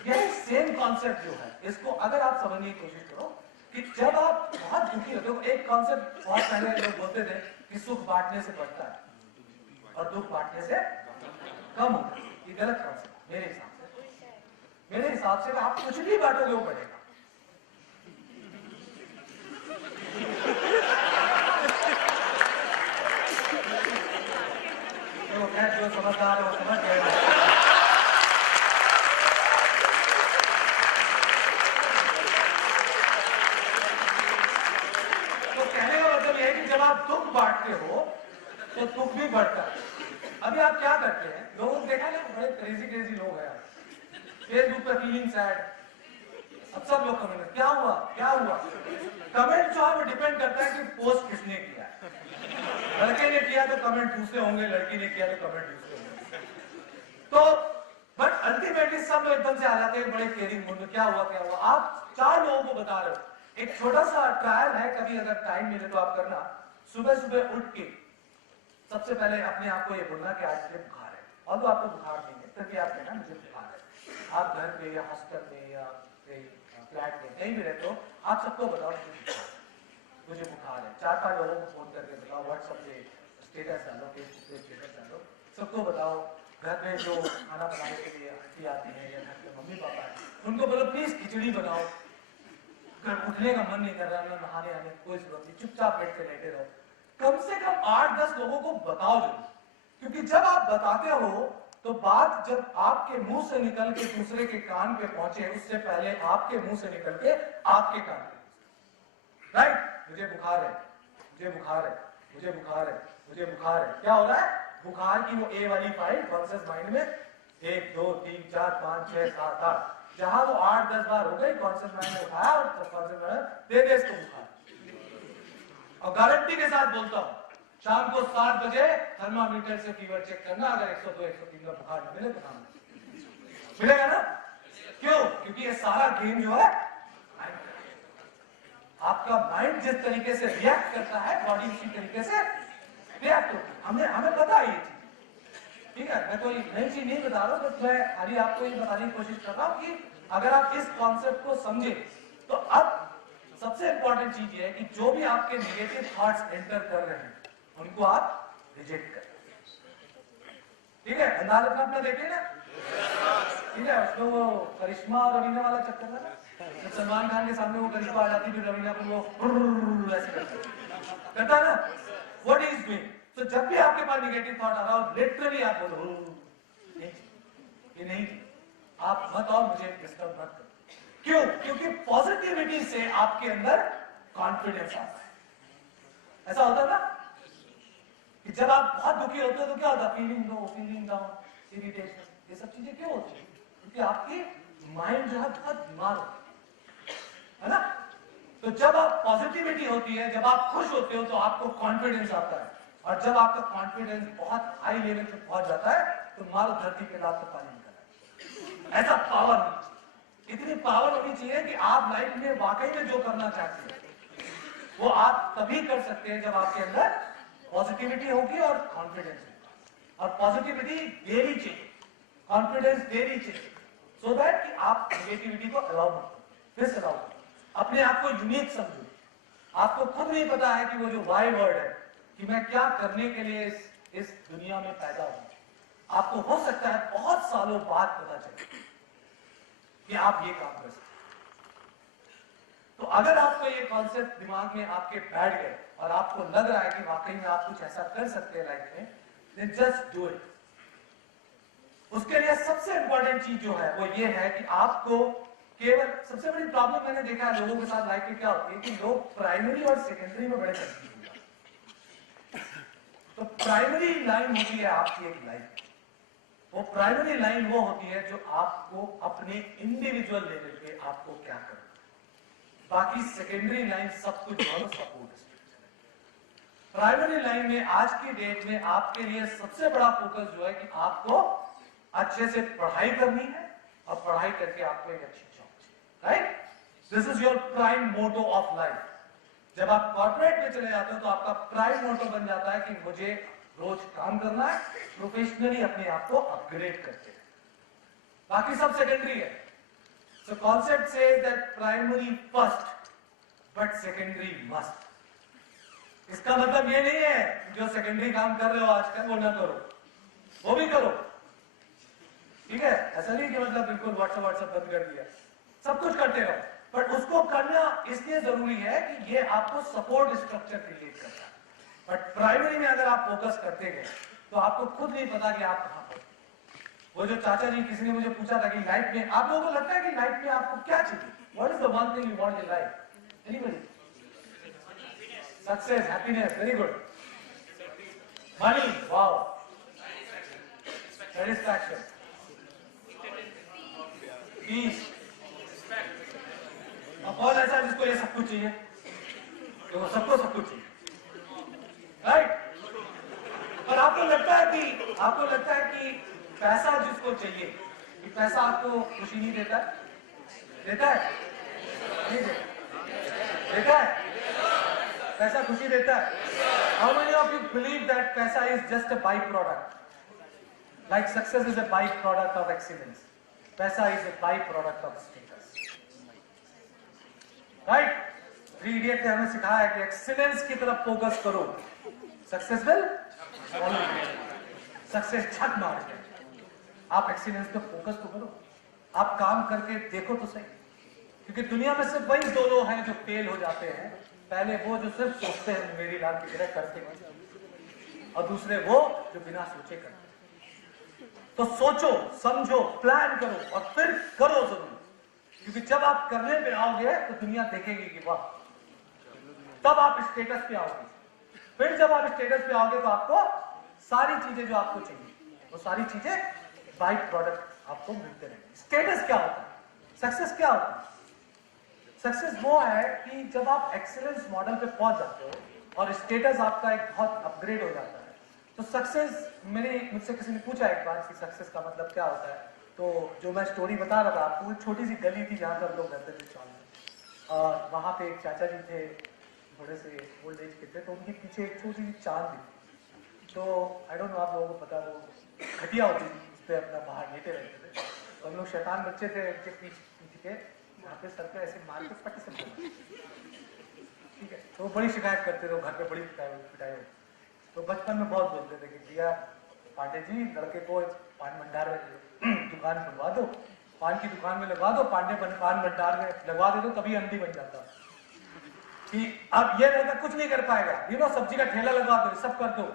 यही सेम कॉन्सेप्ट जो है, इसको अगर आप समझने की कोशिश करो कि जब आप बहुत दुखी होते हो, एक कॉन्सेप्ट बहुत पहले लोग बोलते थे कि सुख बांटने से बढ़ता है और दुख बांटने से कम होता है। ये गलत कॉन्सेप्ट मेरे हिसाब से। मेरे हिसाब से आप कुछ भी बांटोगे वो बढ़ेगा। जो समझदार है वो समझ गए। तो कहने का मतलब यह है कि जब आप दुख बांटते हो तो दुख भी बढ़ता है। अभी आप क्या करते हैं, लोगों को देखा ना, बड़े क्रेजी लोग हैं फेसबुक पर फीलिंग सैड, अब सब लोग कमेंट क्या हुआ क्या हुआ। कमेंट जो है वो डिपेंड करता है कि पोस्ट किसने किया है। लड़के ने किया तो कमेंट दूसरे होंगे, लड़की ने किया तो कमेंट दूसरे होंगे। तो बट अल्टीमेटली सब लोग एकदम से आ जाते हैं बड़े केयरिंग मूड में, क्या हुआ। आप 4 लोगों को बता रहे हो। एक छोटा सा ट्रायल है, कभी अगर टाइम मिले तो आप करना। सुबह सुबह उठ के सबसे पहले अपने आप को ये बोलना कि आज मुझे बुखार है, और तो आपको बुखार नहीं है तभी आप कहना मुझे बुखार है। आप घर पे या हॉस्टल में या फ्लैट में कहीं भी रहते हो, आप सबको बताओ मुझे बुखार है। 4-5 लोगों को फोन करके बताओ, व्हाट्सएप पे स्टेटस डालो, फेसबुक पे स्टेटस डालो, सबको बताओ। घर में जो खाना बनाने के लिए आंटी आती है या घर के मम्मी पापा है, उनको बोलो प्लीज खिचड़ी बनाओ। घर उठने का मन नहीं कर रहा, नहाने आने की कोई जरूरत नहीं, चुपचाप बैठ के लेटे रहो। कम से कम 8-10 लोगों को बताओ जरूर, क्योंकि जब आप बताते हो तो बात जब आपके मुंह से निकल के दूसरे के कान पे पहुंचे, उससे पहले आपके मुंह से निकल के आपके कान पे, राइट। मुझे बुखार है, मुझे बुखार है, मुझे बुखार है, मुझे बुखार है। क्या हो रहा है, बुखार की वो ए वाली फाइल कॉन्शियस माइंड में 1, 2, 3, 4, 5, 6, 7, 8, जहां वो 8-10 बार हो गई, कॉन्शियस माइंड ने उठाया और कॉन्शियस माइंड दे दे इसको बुखार। और गारंटी के साथ बोलता हूं, शाम को 7 बजे थर्मामीटर से फीवर चेक करना, अगर 102, 103 का बुखार न मिले तो काम मिलेगा ना। क्यों? क्योंकि ये सारा गेम जो है आपका माइंड जिस तरीके से रिएक्ट करता है, बॉडी उसी तरीके से रिएक्ट होती है। हमें पता है ये चीज, ठीक है, मैं कोई नई चीज नहीं बता रहा हूँ, बस मैं खाली आपको ये बताने की कोशिश कर रहा हूँ कि अगर आप इस कॉन्सेप्ट को समझे तो अब सबसे इंपॉर्टेंट चीज ये है कि जो भी आपके नेगेटिव थॉट्स एंटर कर रहे हैं उनको आप रिजेक्ट करें। ठीक है, अंदाज अपना अपना देखे ना, ठीक है। उसको वो करिश्मा और रवीना वाला चक्कर था ना, जब सलमान खान के सामने वो करिश्मा आ जाती फिर रवीना को वो ऐसे करता ना, व्हाट इज डूइंग। तो जब भी आपके पास नेगेटिव थॉट आ रहा हो लिटरली आप बोलो नहीं, ये नहीं, आप मत आओ, मुझे डिस्टर्ब मत करो। क्यों? क्योंकि पॉजिटिविटी से आपके अंदर कॉन्फिडेंस आता है। ऐसा होता है ना कि जब आप बहुत दुखी होते हो तो क्या होता है, feeling low, feeling down, irritation, ये सब चीजें क्यों होती है? क्योंकि आपकी माइंड जो है बहुत बीमार होती है ना। तो जब आप पॉजिटिविटी होती है, जब आप खुश होते हो तो आपको कॉन्फिडेंस आता है, और जब आपका कॉन्फिडेंस बहुत हाई लेवल पे पहुंच जाता है तो मारो धरती पे लात तो पानी निकल है। ऐसा पावर होनी चाहिए, इतनी पावर होनी चाहिए कि आप लाइफ में वाकई में जो करना चाहते हैं वो आप तभी कर सकते हैं जब आपके अंदर पॉजिटिविटी होगी और कॉन्फिडेंस होगा। और पॉजिटिविटी देनी चाहिए, कॉन्फिडेंस देनी चाहिए, सो दैट कि आप नेगेटिविटी को अलाउ मत करो, फिर से अलाउ करो। अपने आप को यूनिक समझो। आपको खुद नहीं पता है कि वो जो वाई वर्ड है कि मैं क्या करने के लिए इस दुनिया में पैदा हुआ। आपको हो सकता है बहुत सालों बाद पता चले कि आप ये काम कर सकते। तो अगर आपको ये कॉन्सेप्ट दिमाग में आपके बैठ गए और आपको लग रहा है कि वाकई में आप कुछ ऐसा कर सकते हैं लाइफ में, देन जस्ट डू इट। उसके लिए सबसे इंपॉर्टेंट चीज जो है वो ये है कि आपको केवल, सबसे बड़ी प्रॉब्लम मैंने देखा है लोगों के साथ लाइफ में क्या होती है कि लोग प्राइमरी और सेकेंडरी में बड़े कंफ्यूज हो जाते हैं। तो प्राइमरी लाइन होती है आपकी एक लाइफ, वो प्राइमरी लाइन वो होती है जो आपको अपने इंडिविजुअल लेवल पे आपको क्या करना, बाकी सेकेंडरी लाइन सब कुछ सपोर्ट। प्राइमरी लाइन में आज की डेट में आपके लिए सबसे बड़ा फोकस जो है कि आपको अच्छे से पढ़ाई करनी है और पढ़ाई करके आपको एक अच्छी जॉब चाहिए, right? This is your prime motto of life. जब आप कॉर्पोरेट में चले जाते हो तो आपका प्राइम मोटो बन जाता है कि मुझे रोज काम करना है, प्रोफेशनली अपने आप को अपग्रेड करके, बाकी सब सेकेंडरी है। So concept says that primary first but secondary must. इसका मतलब ये नहीं है जो सेकेंडरी काम कर रहे हो आजकल वो ना करो, वो भी करो, ठीक है। ऐसा नहीं कि मतलब बिल्कुल व्हाट्सएप बंद कर दिया, सब कुछ करते रहो, पर उसको करना इसलिए जरूरी है कि ये आपको सपोर्ट स्ट्रक्चर क्रिएट करता है। बट प्राइमरी में अगर आप फोकस करते गए तो आपको खुद नहीं पता कि आप कहां पर। वो जो चाचा जी, किसी ने मुझे पूछा था कि लाइफ में आप लोगों को लगता है कि लाइफ में आपको क्या चाहिए, what is the one thing you want in life? Anybody? Success, happiness, very good. Money, wow, satisfaction, peace. कौन ऐसा जिसको ये सब कुछ चाहिए? तो सबको सब कुछ चाहिए, राइट? पर आपको लगता है कि पैसा जिसको चाहिए, कि पैसा आपको खुशी नहीं देता? देता है? नहीं देता? देता है? पैसा खुशी देता है? How many of you believe that पैसा is just a byproduct? Like success is a byproduct of excellence. पैसा is a byproduct of status. Right? Three idiot ने हमें सिखाया है कि एक्सीलेंस की तरफ फोकस करो, सक्सेस विल फॉलो। सक्सेस छक मार के आप एक्सीलेंस पे फोकस तो करो, आप काम करके देखो तो सही। क्योंकि दुनिया में सिर्फ वही दो लोग हैं जो फेल हो जाते हैं, पहले वो जो सिर्फ सोचते हैं मेरी लाल की तरह करते हैं, और दूसरे वो जो बिना सोचे करते हैं। तो सोचो, समझो, प्लान करो और फिर करो जरूर, क्योंकि जब आप करने पे आओगे तो दुनिया देखेगी कि वाह, तब आप स्टेटस पे आओगे। फिर जब आप स्टेटस पे आओगे तो आपको सारी चीजें जो आपको चाहिए वो सारी चीजें बाय प्रोडक्ट आपको मिलते रहेंगे। स्टेटस क्या होता है? सक्सेस क्या होता है? सक्सेस वो है कि जब आप एक्सीलेंस मॉडल पे पहुंच जाते हो और स्टेटस आपका एक बहुत अपग्रेड हो जाता है। तो सक्सेस, मुझसे किसी ने पूछा एक बार कि सक्सेस का मतलब क्या होता है, तो जो मैं स्टोरी बता रहा था आपको, एक छोटी सी गली थी जहाँ पर लोग रहते थे चौक में, और वहाँ पे एक चाचा जी थे, थोड़े से ओल्ड एज के थे, तो उनके पीछे एक छोटी सी चांद थी। तो आई डोंट नो आप लोगों को पता वो खटिया होती थी, उस पर अपना बाहर लेटे रहते थे। तो हम लोग शैतान बच्चे थे, उनके पीछे के यहाँ पे सर पे ऐसे मार के पट से मारते। ठीक है, तो वो बड़ी शिकायत करते थे, वो घर पे बड़ी पिटाई होती। तो बचपन में बहुत बोलते थे कि भैया पांडे जी लड़के को पान भंडार में दुकान खुलवा दो, पान की दुकान में लगवा दो, पान भंडार में लगवा दे दो, तभी एमडी बन जाता। कि अब ये लड़का कुछ नहीं कर पाएगा, सब्जी का ठेला लगवा दो, सब कर दो।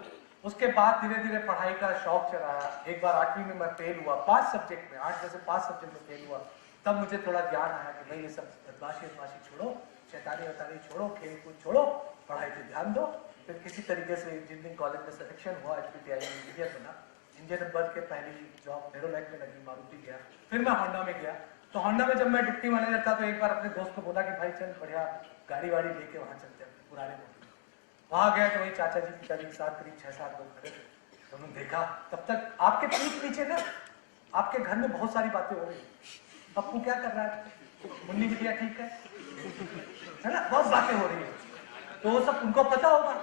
उसके बाद धीरे धीरे पढ़ाई का शौक चलाया। एक बार 8वीं में मैं फेल हुआ 5 सब्जेक्ट में, 8 में से 5 सब्जेक्ट में फेल हुआ। तब मुझे थोड़ा ज्ञान आया कि भाई ये सब बदमाशी छोड़ो, शैतानी छोड़ो, खेल कूद छोड़ो, पढ़ाई पे ध्यान दो। फिर किसी तरीके से इंजीनियरिंग कॉलेज में सिलेक्शन हुआ, HPTI में इंजीनियर बना। इंजीनियर बन के पहली जॉब नेरोलैक में लगी, मारुति गया। फिर मैं होंडा में गया। तो होंडा में जब मैं डिप्टी मैनेजर था तो एक बार अपने दोस्त को बोला कि भाई चल बढ़िया गाड़ी वाड़ी लेके वहां चलते हैं पुराने मोहल्ले। वहां गया तो वही चाचा जी पिताजी के साथ करीब 6-7 लोग खड़े थे। तो उन्होंने देखा, तब तक आपके पीठ पीछे ना आपके घर में बहुत सारी बातें हो रही। पप्पू क्या कर रहा है, मुन्नी बिटिया ठीक है ना, बहुत बातें हो रही है। तो वो सब उनको पता होगा।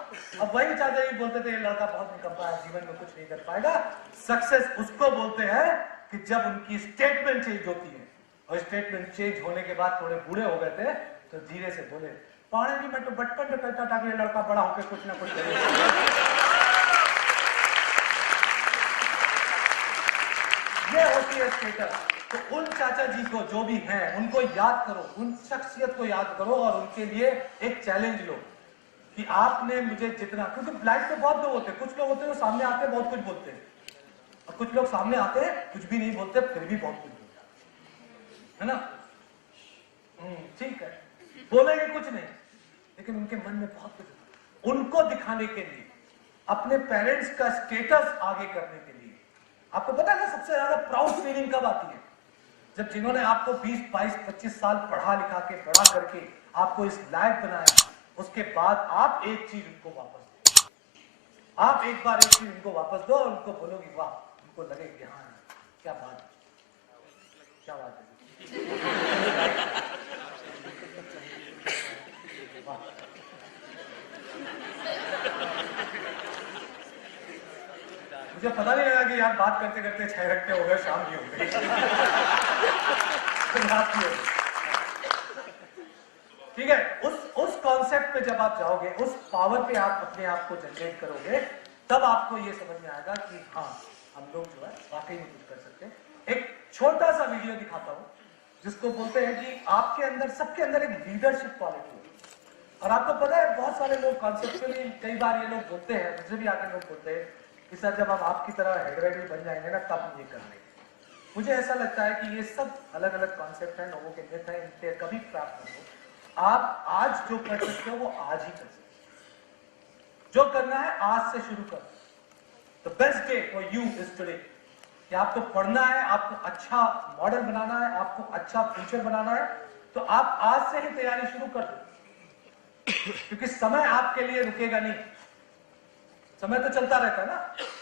अब वही चाचा जी बोलते थे ये लड़का बहुत निकम्मा है, जीवन में कुछ नहीं कर पाएगा। सक्सेस उसको बोलते हैं कि जब उनकी स्टेटमेंट चेंज होती है। और स्टेटमेंट चेंज होने के बाद थोड़े बूढ़े हो गए थे तो धीरे से बोले, पाणे जी मैं तो बचपन में कहता था कि ये लड़का बड़ा होकर कुछ ना कुछ करे। ये होती है स्टेटस। तो उन चाचा जी को जो भी हैं उनको याद करो, उन शख्सियत को याद करो और उनके लिए एक चैलेंज लो कि आपने मुझे जितना, क्योंकि लाइफ में बहुत लोग होते हैं, कुछ लोग होते हैं वो सामने आते हैं बहुत कुछ बोलते हैं, और कुछ लोग सामने आते हैं कुछ भी नहीं बोलते फिर भी बहुत कुछ बोलते हैं, है ना। ठीक है, बोलेंगे कुछ नहीं लेकिन उनके मन में बहुत कुछ है। उनको दिखाने के लिए, अपने पेरेंट्स का स्टेटस आगे करने के लिए। आपको पता है ना सबसे ज्यादा प्राउड फीलिंग कब आती है? जब जिन्होंने आपको 20, 22, 25 साल पढ़ा लिखा के बड़ा करके आपको इस लायक बनाया, उसके बाद आप एक चीज उनको वापस दो। आप एक बार एक चीज उनको वापस दो और उनको बोलोगे वाह, उनको लगे कि हाँ क्या बात है मुझे पता नहीं लगा कि यार बात करते करते 6 घंटे हो गए, शाम भी हो गई, रात भी हो गई। ठीक है, उस कॉन्सेप्ट पे जब आप जाओगे, उस पावर पे आप अपने आप को जनरेट करोगे, तब आपको ये समझ में आएगा कि हाँ हम लोग जो है वाकई में कुछ कर सकते हैं। एक छोटा सा वीडियो दिखाता हूँ जिसको बोलते हैं कि आपके अंदर, सबके अंदर एक लीडरशिप क्वालिटी है। और आपको पता है बहुत सारे लोग कॉन्सेप्चुअली कई बार ये लोग बोलते हैं, मुझे भी आके लोग बोलते हैं कि सर जब हम आपकी तरह हेडरेडी बन जाएंगे ना तब हम ये कर लेंगे। मुझे ऐसा लगता है कि ये सब अलग अलग कॉन्सेप्ट हैं, लोगों के मिथ हैं, इनके कभी प्राप्त नहीं हो। आप आज जो कर सकते हो वो आज ही कर सकते हो। जो करना है आज से शुरू करो। The best day for you is today. कि आपको पढ़ना है, आपको अच्छा मॉडल बनाना है, आपको अच्छा फ्यूचर बनाना है, तो आप आज से ही तैयारी शुरू कर दो। क्योंकि समय आपके लिए रुकेगा नहीं, समय तो चलता रहता है ना,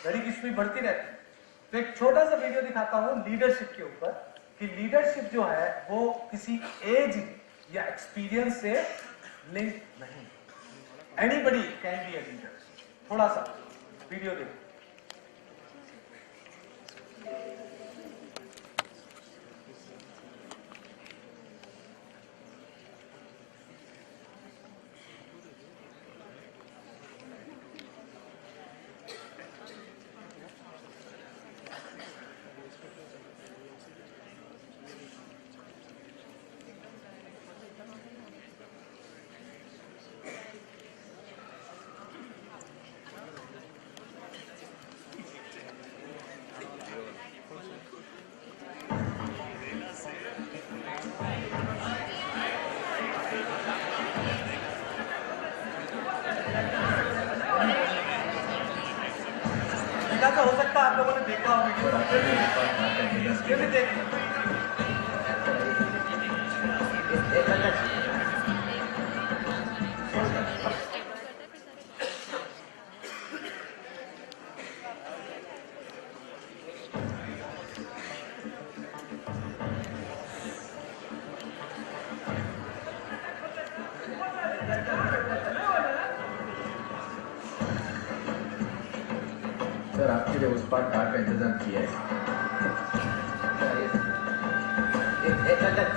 घड़ी की स्पीड बढ़ती रहती है। तो एक छोटा सा वीडियो दिखाता हूं लीडरशिप के ऊपर कि लीडरशिप जो है वो किसी एज या एक्सपीरियंस से लिंक नहीं। Anybody can be a leader. थोड़ा सा वीडियो देखो। तो हो सकता है आप लोगों ने देखा हो वीडियो, ये भी देख के लिए उस पार कार का इंतजाम किया है। चल चल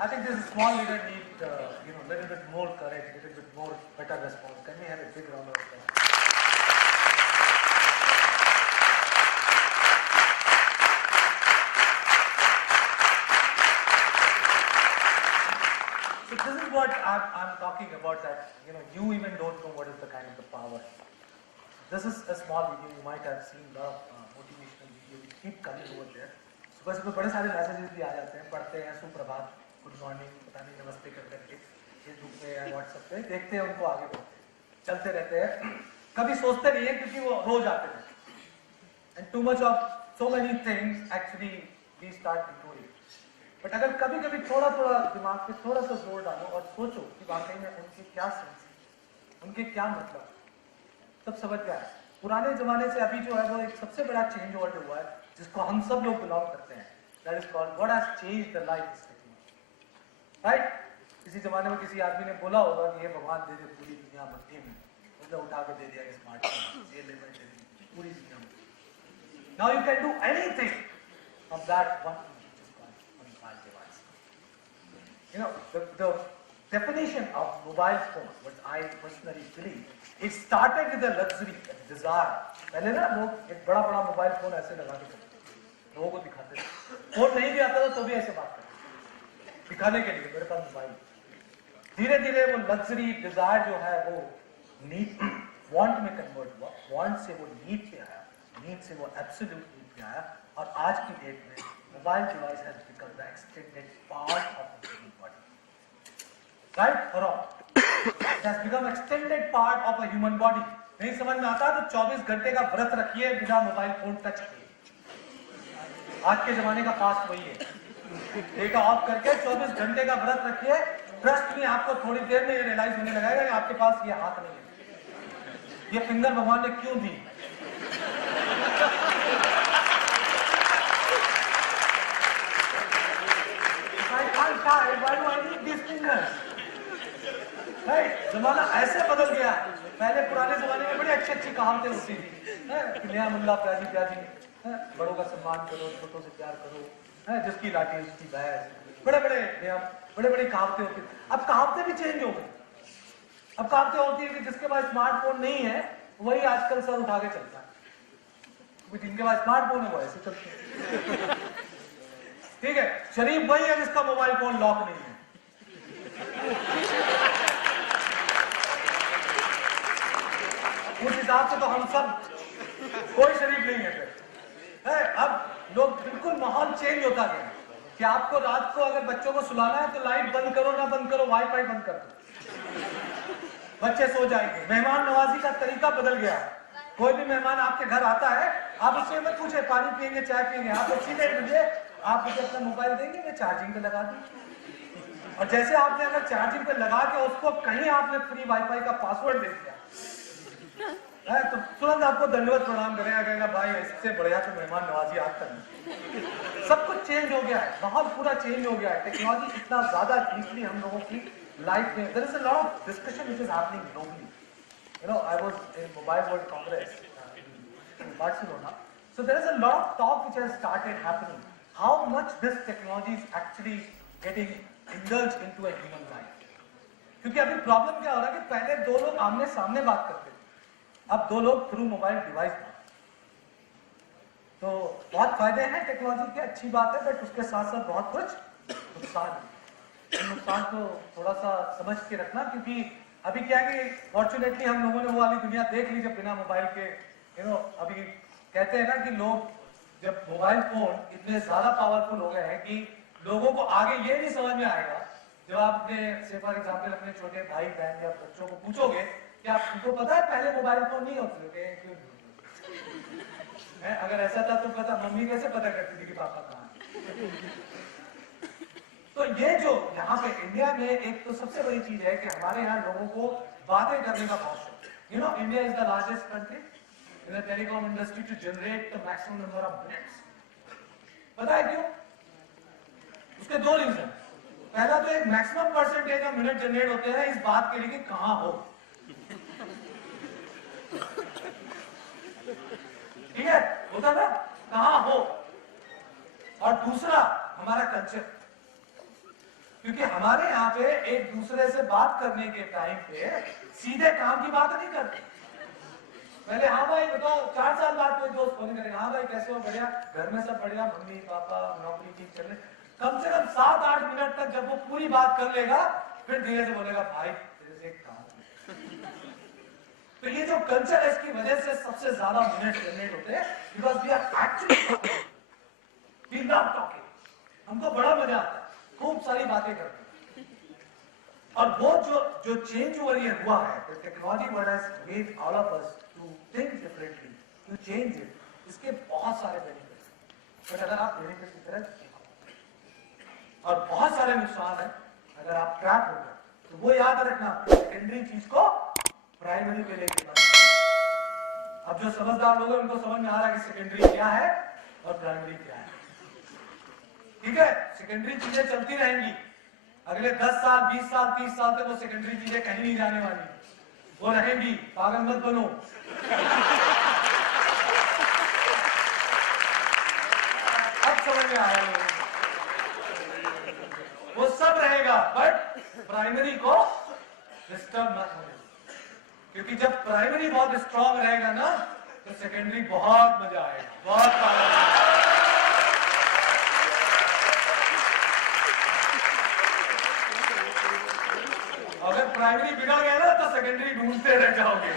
I think this small leader need, little bit more courage, little bit more better response. Can we have a big round of applause? So this is what I'm talking about. That you even don't know what is the kind of the power. This is a small video. You might have seen a lot of motivational videos. Keep coming over there. सुबह सुबह बड़े सारे messages भी आ जाते हैं, पढ़ते हैं, सुप्रभात, गुड मॉर्निंग, पता नहीं नमस्ते कर करके फेसबुक पे या व्हाट्सएप पे देखते हैं, उनको आगे बढ़ते चलते रहते हैं, कभी सोचते नहीं है क्योंकि वो रोज आते हैं। And too much of so many things actually we start including. But अगर कभी कभी थोड़ा थोड़ा दिमाग पे थोड़ा सा जोर डालो और सोचो कि वाकई में उनके क्या सेंस है, उनके क्या मतलब, तब समझ में आए। पुराने जमाने से अभी जो है वो एक सबसे बड़ा चेंज ओवर हुआ है जिसको हम सब लोग बिलोंग करते हैं। That is called what has changed the life is technology, right. किसी जमाने में किसी आदमी ने बोला होगा कि ये भगवान दे दे पूरी दुनिया मट्टी में, उसने उठा के दे दिया स्मार्टफोन, ये ले दे दी पूरी दुनिया में। Now you can do anything from that one mobile device. The definition of mobile phone, what I personally believe, it started with a luxury, a desire. पहले ना लोग एक बड़ा बड़ा मोबाइल फोन ऐसे लगा के लोगों को दिखाते थे, फोन नहीं भी आता था तो भी ऐसे बात करते दिखाने के लिए मेरे पास मोबाइल। धीरे धीरे वो लग्जरी डिजायर जो है वो नीड वांट में कन्वर्ट हुआ, वांट से वो नीड पे आया, नीड से वो एब्सोल्यूट नीड पे आया, और आज की डेट में mobile device has become the extended part of the human body, right और wrong? It has become extended part of a human body. नहीं समझ में आता तो 24 घंटे का व्रत रखिए बिना मोबाइल फोन टच किए। आज के जमाने का फास्ट वही है, डेटा ऑफ करके 24 घंटे का व्रत रखिए। ट्रस्ट में आपको थोड़ी देर में ये रियलाइज होने लगेगा कि आपके पास ये हाथ नहीं है, ये फिंगर भगवान ने क्यों दी। जमाना ऐसे बदल गया। पहले पुराने जमाने में बड़ी अच्छी अच्छी कहावतें होती थी, नया मुल्ला प्याजी प्याजी, बड़ों का सम्मान करो, छोटों से प्यार करो, जिसकी लाठी उसकी भैंस, बड़े बड़े नियम, बड़े बड़ी कहावतें होती थी। अब कहावतें भी चेंज हो गई। अब कहावतें होती है कि जिसके पास स्मार्टफोन नहीं है वही आजकल सर उठा के चलता है, जिनके पास स्मार्टफोन है वो ऐसे चलते हैं। ठीक है, शरीफ वही है जिसका मोबाइल फोन लॉक नहीं है। उस हिसाब से तो हम सब कोई शरीफ नहीं है फिर। अब लोग बिल्कुल माहौल चेंज होता गया कि आपको रात को अगर बच्चों को सुलाना है तो लाइट बंद करो ना बंद करो, वाईफाई बंद कर दो। बच्चे सो जाएंगे। मेहमान नवाजी का तरीका बदल गया है। कोई भी मेहमान आपके घर आता है, आप उससे मत पूछे पानी पियेंगे चाय पियेंगे, आप सीधे मुझे आप मुझे अपना मोबाइल देंगे, मैं चार्जिंग पे लगा दूं। और जैसे आपने अगर चार्जिंग पे लगा के उसको कहीं आपने फ्री वाईफाई का पासवर्ड दे दिया है, तो तुरंत आपको दंडवत प्रणाम करेगा, कहेगा भाई इससे बढ़िया तो मेहमान नवाजी आज तक नहीं। सब कुछ चेंज हो गया है, बहुत पूरा चेंज हो गया है। टेक्नोलॉजी इतना ज्यादा डीपली हम लोगों की लाइफ में, there is a lot of discussion which is happening globally. You know, I was in Mobile World Congress in Barcelona. So there is a lot of talk which has started happening. How much this technology is actually getting indulged into a human life. क्योंकि अभी problem क्या हो रहा है कि पहले दो लोग आमने सामने बात करते थे, अब दो लोग थ्रू मोबाइल डिवाइस बात। तो बहुत फायदे हैं टेक्नोलॉजी के, अच्छी बात है, बट उसके साथ साथ बहुत कुछ नुकसान है। नुकसान को थोड़ा सा समझ के रखना, क्योंकि अभी क्या है कि फॉर्चुनेटली हम लोगों ने वो वाली दुनिया देख ली जब बिना मोबाइल के, अभी कहते हैं ना कि लोग जब मोबाइल फोन इतने ज्यादा पावरफुल हो गए हैं कि लोगों को आगे ये नहीं समझ में आएगा। जब आप अपने से फॉर एग्जाम्पल अपने छोटे भाई बहन या बच्चों को पूछोगे कि आप उनको पता है पहले मोबाइल फोन नहीं होते थे, अगर ऐसा था तो पता, मम्मी कैसे पता करती थी कि पापा कहाँ है। तो ये जो यहाँ पे इंडिया में एक तो सबसे बड़ी चीज है कि हमारे यहाँ लोगों को बातें करने का बहुत शौक। India is the largest country in the telecom industry to generate the maximum number of minutes. पता है क्यों? उसके दो रीजन। पहला तो एक maximum percentage of minute generate होते हैं इस बात के लिए कि कहां हो, ठीक है, होता ना कहां हो। और दूसरा हमारा कल्चर, क्योंकि हमारे यहाँ पे एक दूसरे से बात करने के टाइम पे सीधे काम की बात नहीं करते। पहले हाँ भाई बताओ, 4 साल बाद कोई दोस्त फोन करेगा, हाँ भाई कैसे हो, बढ़िया, घर में सब बढ़िया, मम्मी पापा नौकरी ठीक चल रही। कम से कम 7-8 मिनट तक जब वो पूरी बात कर लेगा, फिर धीरे से बोलेगा भाई तेरे से एक काम। तो ये जो कल्चर है इसकी वजह से सबसे ज्यादा मिनट जनरेट होते हैं, because we are actually we love talking. हमको बड़ा मजा आता है, खूब सारी बातें करते हैं। और वो जो चेंज ओवर ये हुआ है, the technology world has made all of us to think differently, to change it, इसके बहुत सारे बेनिफिट्स। बट अगर आप बेनिफिट की तरह, और बहुत सारे नुकसान है अगर आप ट्रैप हो गए, तो वो याद रखना, सेकेंडरी चीज को प्राइमरी पे लेके जाना। अब जो समझदार लोग हैं उनको समझ में आ रहा है कि सेकेंडरी क्या है और प्राइमरी क्या है। ठीक है, सेकेंडरी चीजें चलती रहेंगी अगले 10 साल 20 साल 30 साल तक, वो सेकेंडरी चीजें कहीं नहीं जाने वाली, वो रहेंगी। पागल मत बनो। अब समझ में आ रहा है, वो सब रहेगा, बट प्राइमरी को डिस्टर्ब मत होने, क्योंकि जब प्राइमरी बहुत स्ट्रॉन्ग रहेगा ना, तो सेकेंडरी बहुत मजा आएगा, बहुत पावरफुल। अगर प्राइमरी बिगड़ गया ना, तो सेकेंडरी ढूंढते रह जाओगे।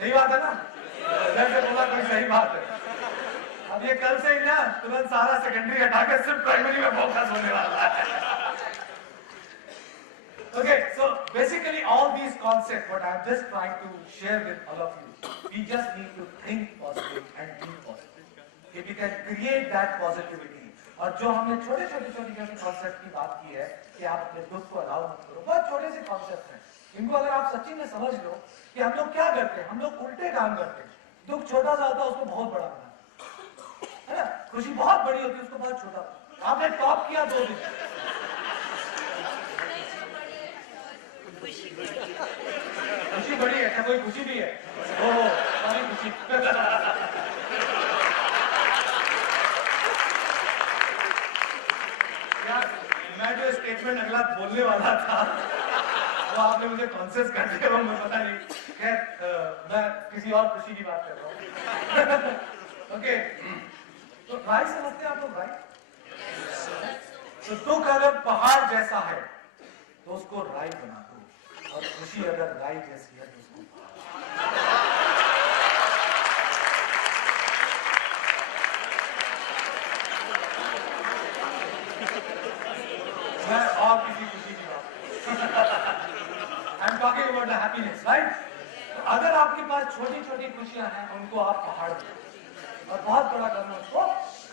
सही बात है ना, जैसे बोला कोई सही बात है। अब ये कल से ही ना तुरंत सारा सेकेंडरी हटा के सिर्फ प्राइमरी में फोकस होने वाला है। Okay, so basically all these concepts, what I'm just trying to share with all of you, we just need to think positive and be positive. If we can create that positivity, और जो हमने छोटे concept की बात की है कि आप अपने दुख को अलाउ मत करो, बहुत छोटे से कॉन्सेप्ट हैं। इनको अगर आप सच्ची में समझ लो कि हम लोग क्या करते हैं, हम लोग उल्टे काम करते हैं। दुख छोटा सा होता है, उसको बहुत बड़ा बना, है ना। खुशी बहुत बड़ी होती है, उसको बहुत छोटा। आपने टॉप किया 2 दिन, खुशी बड़ी है क्या? कोई खुशी भी है? ओह सारी खुशी। यार मैं जो स्टेटमेंट अगला बोलने वाला था वो आपने मुझे कॉन्शियस कर दिया, वो मैं पता नहीं। खैर मैं किसी और खुशी की बात कर रहा हूँ। ओके, तो राय समझते हैं आप लोग? राय, तो दुख अगर पहाड़ जैसा है तो उसको राय बना दो, और खुशी अगर राय जैसी है तो उसको मैं छोटी छोटी खुशियां हैं उनको आप पहाड़ दो और बहुत बड़ा करना उसको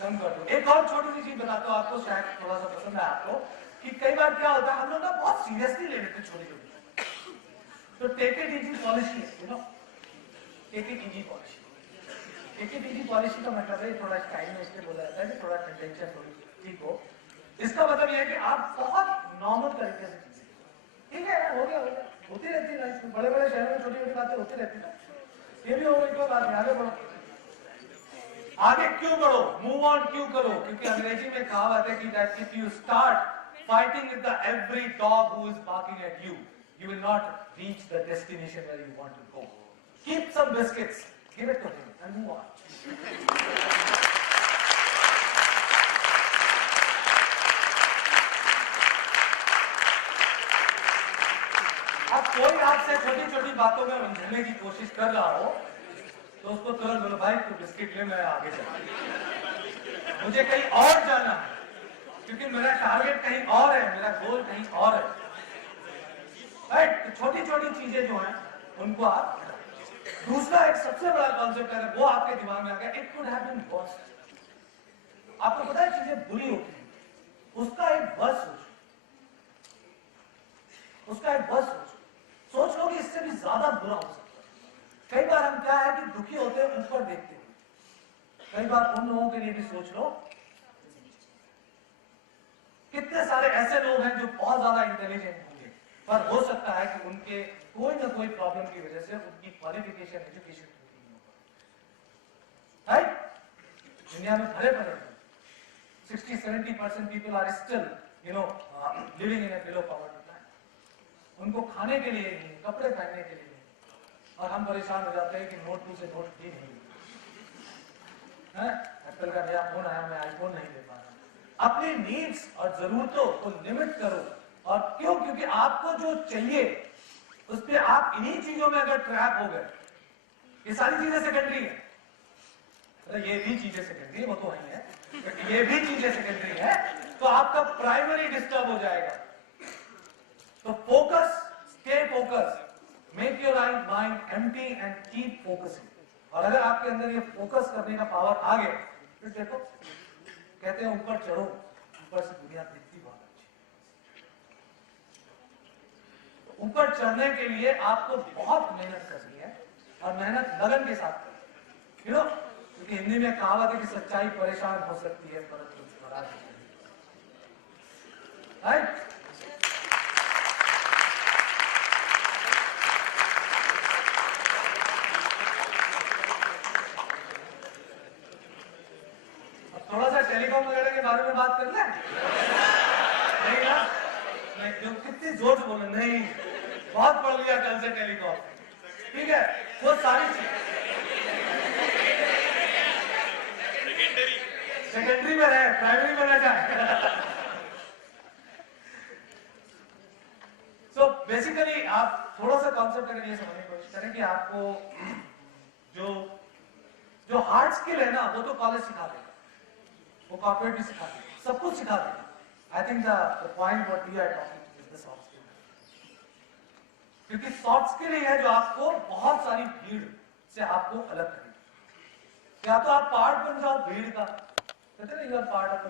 कम कर दो। एक और छोटी सी चीज बताता हूँ आपको, शायद थोड़ा सा पसंद है आपको, कि कई बार क्या होता है हम लोग ना बहुत सीरियसली ले लेते हैं छोटी छोटी। तो टेक इट इजी पॉलिसी है, you know, take it easy policy. Take it easy policy का मतलब है थोड़ा स्टाइल में इसलिए बोला जाता है कि थोड़ा कंटेंशन थोड़ी ठीक हो। इसका मतलब यह है कि आप बहुत नॉर्मल तरीके से चीजें, ठीक है हो गया होती रहती है लाइफ में, बड़े बड़े शहरों में छोटी छोटी बातें होती रहती है, ये भी हो गई कोई बात नहीं, आगे बढ़ो। आगे क्यों बढ़ो, मूव ऑन क्यों करो, क्योंकि अंग्रेजी में कहावत है कि that if you start fighting with the every dog who is barking at you, you will not reach the destination where you want to go. Keep some biscuits, give it to him and move on. अब कोई आपसे छोटी छोटी बातों में उलझने की कोशिश कर रहा हो तो उसको तुरंत बोलो, भाई तू बिस्किट ले, मैं आगे चल, मुझे कहीं और जाना है, क्योंकि मेरा टारगेट कहीं और है, मेरा गोल कहीं और है। राइट? तो छोटी छोटी चीजें जो हैं उनको आप, दूसरा एक सबसे बड़ा कॉन्सेप्ट है वो आपके दिमाग में आ गया, it could have been worse. आपको पता है चीजें बुरी होती हैं, उसका एक वर्स सोचो, उसका एक वर्स सोच लो कि इससे भी ज्यादा बुरा हो सकता है। कई बार हम क्या है कि दुखी होते हैं ऊपर देखते हैं, कई बार उन लोगों के लिए भी सोच लो, कितने सारे ऐसे लोग हैं जो बहुत ज्यादा इंटेलिजेंट होंगे पर हो सकता है कि उनके कोई ना कोई प्रॉब्लम की वजह से उनकी क्वालिफिकेशन एजुकेशन राइट। दुनिया में भरे पड़े 60-70% people are still living in below poverty line. उनको खाने के लिए नहीं, कपड़े पहनने के लिए नहीं, और हम परेशान हो जाते हैं कि नोट 2 से नोट 3 नहीं है। एप्पल का नया फोन आया, मैं आईफोन नहीं ले पा रहा। अपनी नीड्स और जरूरतों को लिमिट करो। और क्यों? क्योंकि आपको जो चाहिए उस पर आप इन्हीं चीजों में अगर ट्रैप हो गए, ये सारी चीजें सेकेंडरी है, ये भी चीजें सेकेंडरी, वो तो वही है, ये भी चीजें सेकेंडरी है, तो आपका प्राइमरी डिस्टर्ब हो जाएगा। तो focus, stay focus, make your mind empty and keep focusing. और अगर आपके अंदर ये फोकस करने का पावर आ गया, फिर देखो, कहते हैं ऊपर चढ़ो, ऊपर से दुनिया दिखती बहुत अच्छी। तो ऊपर चढ़ने के लिए आपको बहुत मेहनत करनी है, और मेहनत लगन के साथ करनी है, क्योंकि हिंदी में कहावत है कि सच्चाई परेशान हो सकती है परंतु नाराज नहीं। राइट? थोड़ा सा टेलीकॉम वगैरह के बारे में बात कर ले, नहीं ना? नहीं, जो कितनी जोर से बोले, नहीं बहुत पढ़ लिया कल से टेलीकॉम, ठीक है, वो सारी चीज सेकेंडरी में रहे, प्राइमरी में न जाए। सो बेसिकली आप थोड़ा सा कॉन्सेप्ट अगर ये समझने की कोशिश करें कि आपको जो हार्ड स्किल है ना, वो तो कॉलेज सिखा देगा, वो कॉर्पोरेट भी सिखा देगा, सब कुछ सिखा देगा। I think the point what we are talking is the soft skill, क्योंकि सॉफ्ट स्किल ही है जो आपको बहुत सारी भीड़ से आपको अलग करेगी। या तो आप पार्ट बन जाओ भीड़ का, कहते हैं ना, you are part of the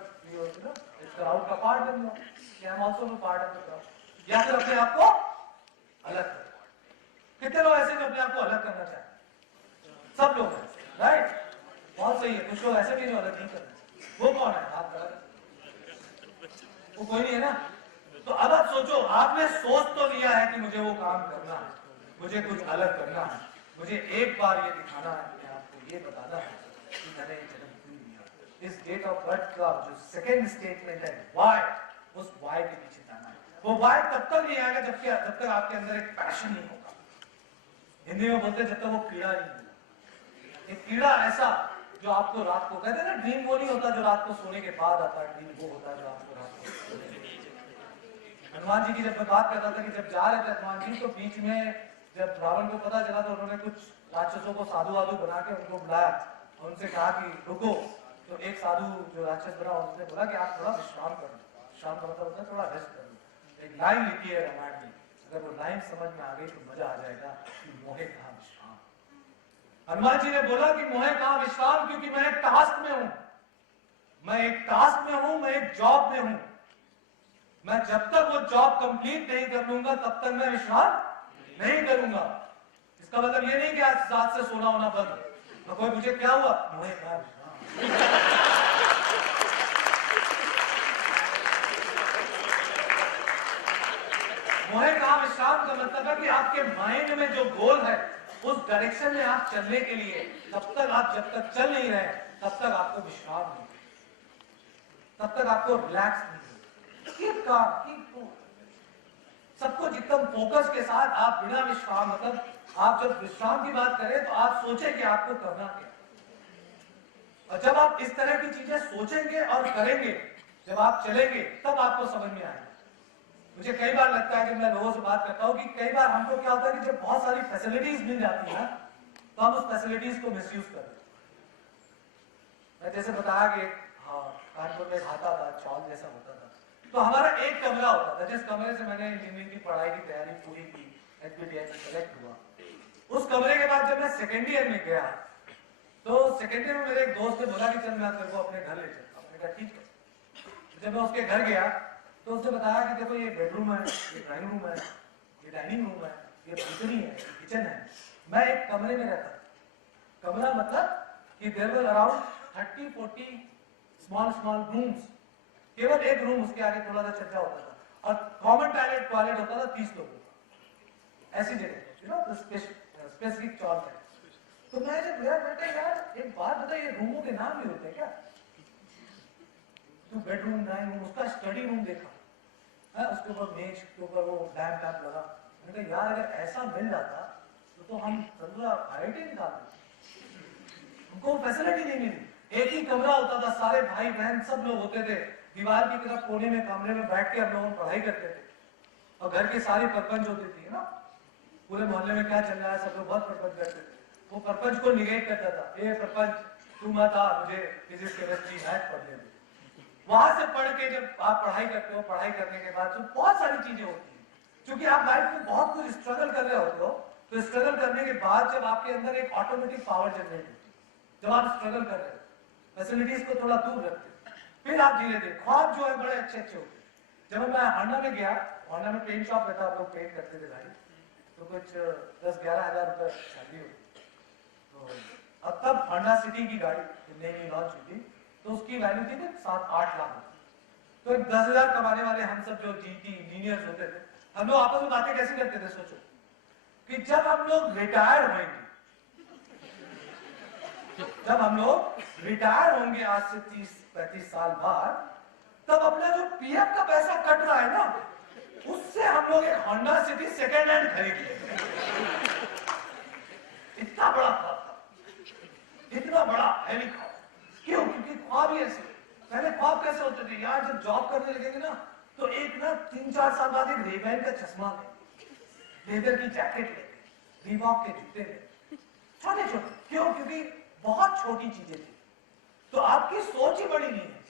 crowd का पार्ट बन जाओ, कि I am also part of the crowd, या फिर अपने आप को अलग करो। कितने लोग ऐसे जो अपने आप को अलग करना चाहते हैं? सब लोग हैं, राइट? बहुत सही है। कुछ लोग ऐसे भी जो अलग नहीं करना, वो कौन है? आप वो कोई नहीं है ना। तो अब आप सोचो, आपने सोच तो लिया है कि मुझे वो काम करना है, मुझे कुछ अलग करना है, मुझे एक बार ये दिखाना है, मुझे आपको ये बताना है कि मैंने जन्म क्यों लिया। इस डेट ऑफ बर्थ का जो सेकेंड स्टेटमेंट है व्हाई, उस व्हाई के पीछे जाना है। वो व्हाई तब तक नहीं आएगा जब तक आपके अंदर एक पैशन नहीं होगा। हिंदी में बोलते हैं जब तक वो कीड़ा नहीं होगा। एक कीड़ा ऐसा जो आपको रात को, कहते हैं ना, ड्रीम वो नहीं होता जो रात को सोने के बाद आता है, ड्रीम वो होता है जो आपको रात को। हनुमान जी की जब मैं बात कर रहा था कि जब जा रहे थे हनुमान जी, तो बीच में जब रावण को पता चला तो उन्होंने कुछ राक्षसों को साधु वाधु बना के उनको बुलाया और उनसे कहा कि रुको। तो एक साधु जो राक्षस बना, उसने बोला कि आप थोड़ा विश्राम करो। विश्राम का मतलब होता है थोड़ा रेस्ट करो। एक लाइन लिखी है रामायण में, अगर वो लाइन समझ में आ गई तो मजा आ जाएगा कि मोहे कहा विश्राम। हनुमान जी ने बोला कि मोहे कहां विश्राम, क्योंकि मैं एक टास्क में हूं, मैं एक टास्क में हूं, मैं एक जॉब में हूं। मैं जब तक वो जॉब कंप्लीट नहीं कर लूंगा तब तक मैं विश्राम नहीं करूंगा। इसका मतलब ये नहीं कि आज रात से सोना होना बंद, तो कोई मुझे क्या हुआ, मोहे कहां विश्राम। मोहे कहां विश्राम का मतलब है कि आपके माइंड में जो गोल है उस डायरेक्शन में आप चलने के लिए तब तक आप जब तक चल नहीं रहे तब तक आपको विश्राम नहीं, तब तक आपको रिलैक्स नहीं। सब कुछ एकदम फोकस के साथ आप बिना विश्राम, मतलब आप जब विश्राम की बात करें तो आप सोचें कि आपको करना क्या, और जब आप इस तरह की चीजें सोचेंगे और करेंगे, जब आप चलेंगे तब आपको समझ में आएगा। मुझे कई बार लगता है कि मैं लोगों से बात करता हूं कि कई बार हमको क्या होता है कि जब बहुत सारी फैसिलिटीज मिल जाती है तो हम उस फैसिलिटीज को मिसयूज करते हैं। मैं जैसे बताया कि हाँ कानपुर में खाता था, चौल जैसा होता था, तो हमारा एक कमरा होता था जिस कमरे से मैंने इंजीनियरिंग की पढ़ाई की तैयारी पूरी की, एचपीटीआई में सेलेक्ट हुआ। उस कमरे के बाद जब मैं सेकेंड ईयर में गया तो सेकेंड ईयर में मेरे एक दोस्त ने बोला कि चल मैं तेरे को अपने घर ले चलता हूं। मैंने कहा ठीक है। जब मैं उसके घर गया तो उसने बताया कि देखो ये बेडरूम है, ये ड्राइंग रूम है, ये डाइनिंग रूम है, ये बालकनी है, किचन है। मैं एक कमरे में रहता, कमरा मतलब कि there were around 30-40 small rooms, केवल एक रूम उसके आगे थोड़ा सा छज्जा होता था और कॉमन टॉयलेट होता था 30 लोगों का, ऐसी जगह स्पेसिफिक चौक है। तो मैं जब गया बैठे यार एक बात बता, ये रूमों के नाम भी होते हैं क्या? तो बेडरूम, ड्राइंग रूम, उसका स्टडी रूम देखा है, उसके ऊपर मेज के ऊपर वो लैंप लगा। मैंने कहा यार अगर ऐसा मिल जाता तो हम पूरा आईआईटी निकालते, हमको फैसिलिटी नहीं मिली। एक ही कमरा होता था, सारे भाई बहन सब लोग होते थे, दीवार की तरफ कोने में कमरे में बैठ के हम लोग पढ़ाई करते थे, और घर की सारी परपंच होती थी ना, पूरे मोहल्ले में क्या चल रहा है सब लोग बहुत परपंच करते थे। वो परपंच को निगेट करता था, ये परपंच तू मत आ, मुझे फिजिक्स केमिस्ट्री मैथ पढ़ने दे। वहां से पढ़ के जब आप पढ़ाई करते हो, पढ़ाई करने के बाद तो बहुत सारी चीजें होती हैं, क्योंकि आप लाइफ में बहुत कुछ स्ट्रगल कर रहे होते हो, तो स्ट्रगल करने के बाद जब आपके अंदर एक ऑटोमेटिक पावर जनरेट होती है, जब आप स्ट्रगल कर रहे हो, फैसिलिटीज को थोड़ा दूर रखते हो, फिर आप धीरे धीरे ख्वाब जो है बड़े अच्छे अच्छे होते हैं। जब मैं हांडा में गया, हांडा में पेंट शॉप रहता, आप लोग पेंट करते थे गाड़ी, तो कुछ 10-11 हजार रुपए सैलरी होती। तो अब तब हांडा सिटी की गाड़ी नई लॉन्च हुई थी, तो उसकी वैल्यू थी 7-8 लाख। तो 10,000 कमाने वाले हम सब जो जीटी इंजीनियर्स होते थे, हम लोग आपस में बातें कैसे करते थे, सोचो कि जब हम लोग रिटायर होंगे, जब हम लोग रिटायर होंगे आज से 30-35 साल बाद, तब अपना जो पीएफ का पैसा कट रहा है ना, उससे हम लोग एक होंडा सिटी सेकेंड हैंड खरीद लेंगे। इतना बड़ा ख्वाब था, इतना बड़ा हैवी ख्वाब। क्यों? क्योंकि ख्वाब ही ऐसे, पहले ख्वाब कैसे होते थे यार, जब जॉब करने लगेंगे ना तो एक ना 3-4 साल बाद एक रेबैन का चश्मा ले, लेदर की जैकेट ले, रीबॉक के जूते ले, छोटे छोटे। क्यों? क्योंकि बहुत छोटी चीजें थी। तो आपकी सोच ही बड़ी नहीं है,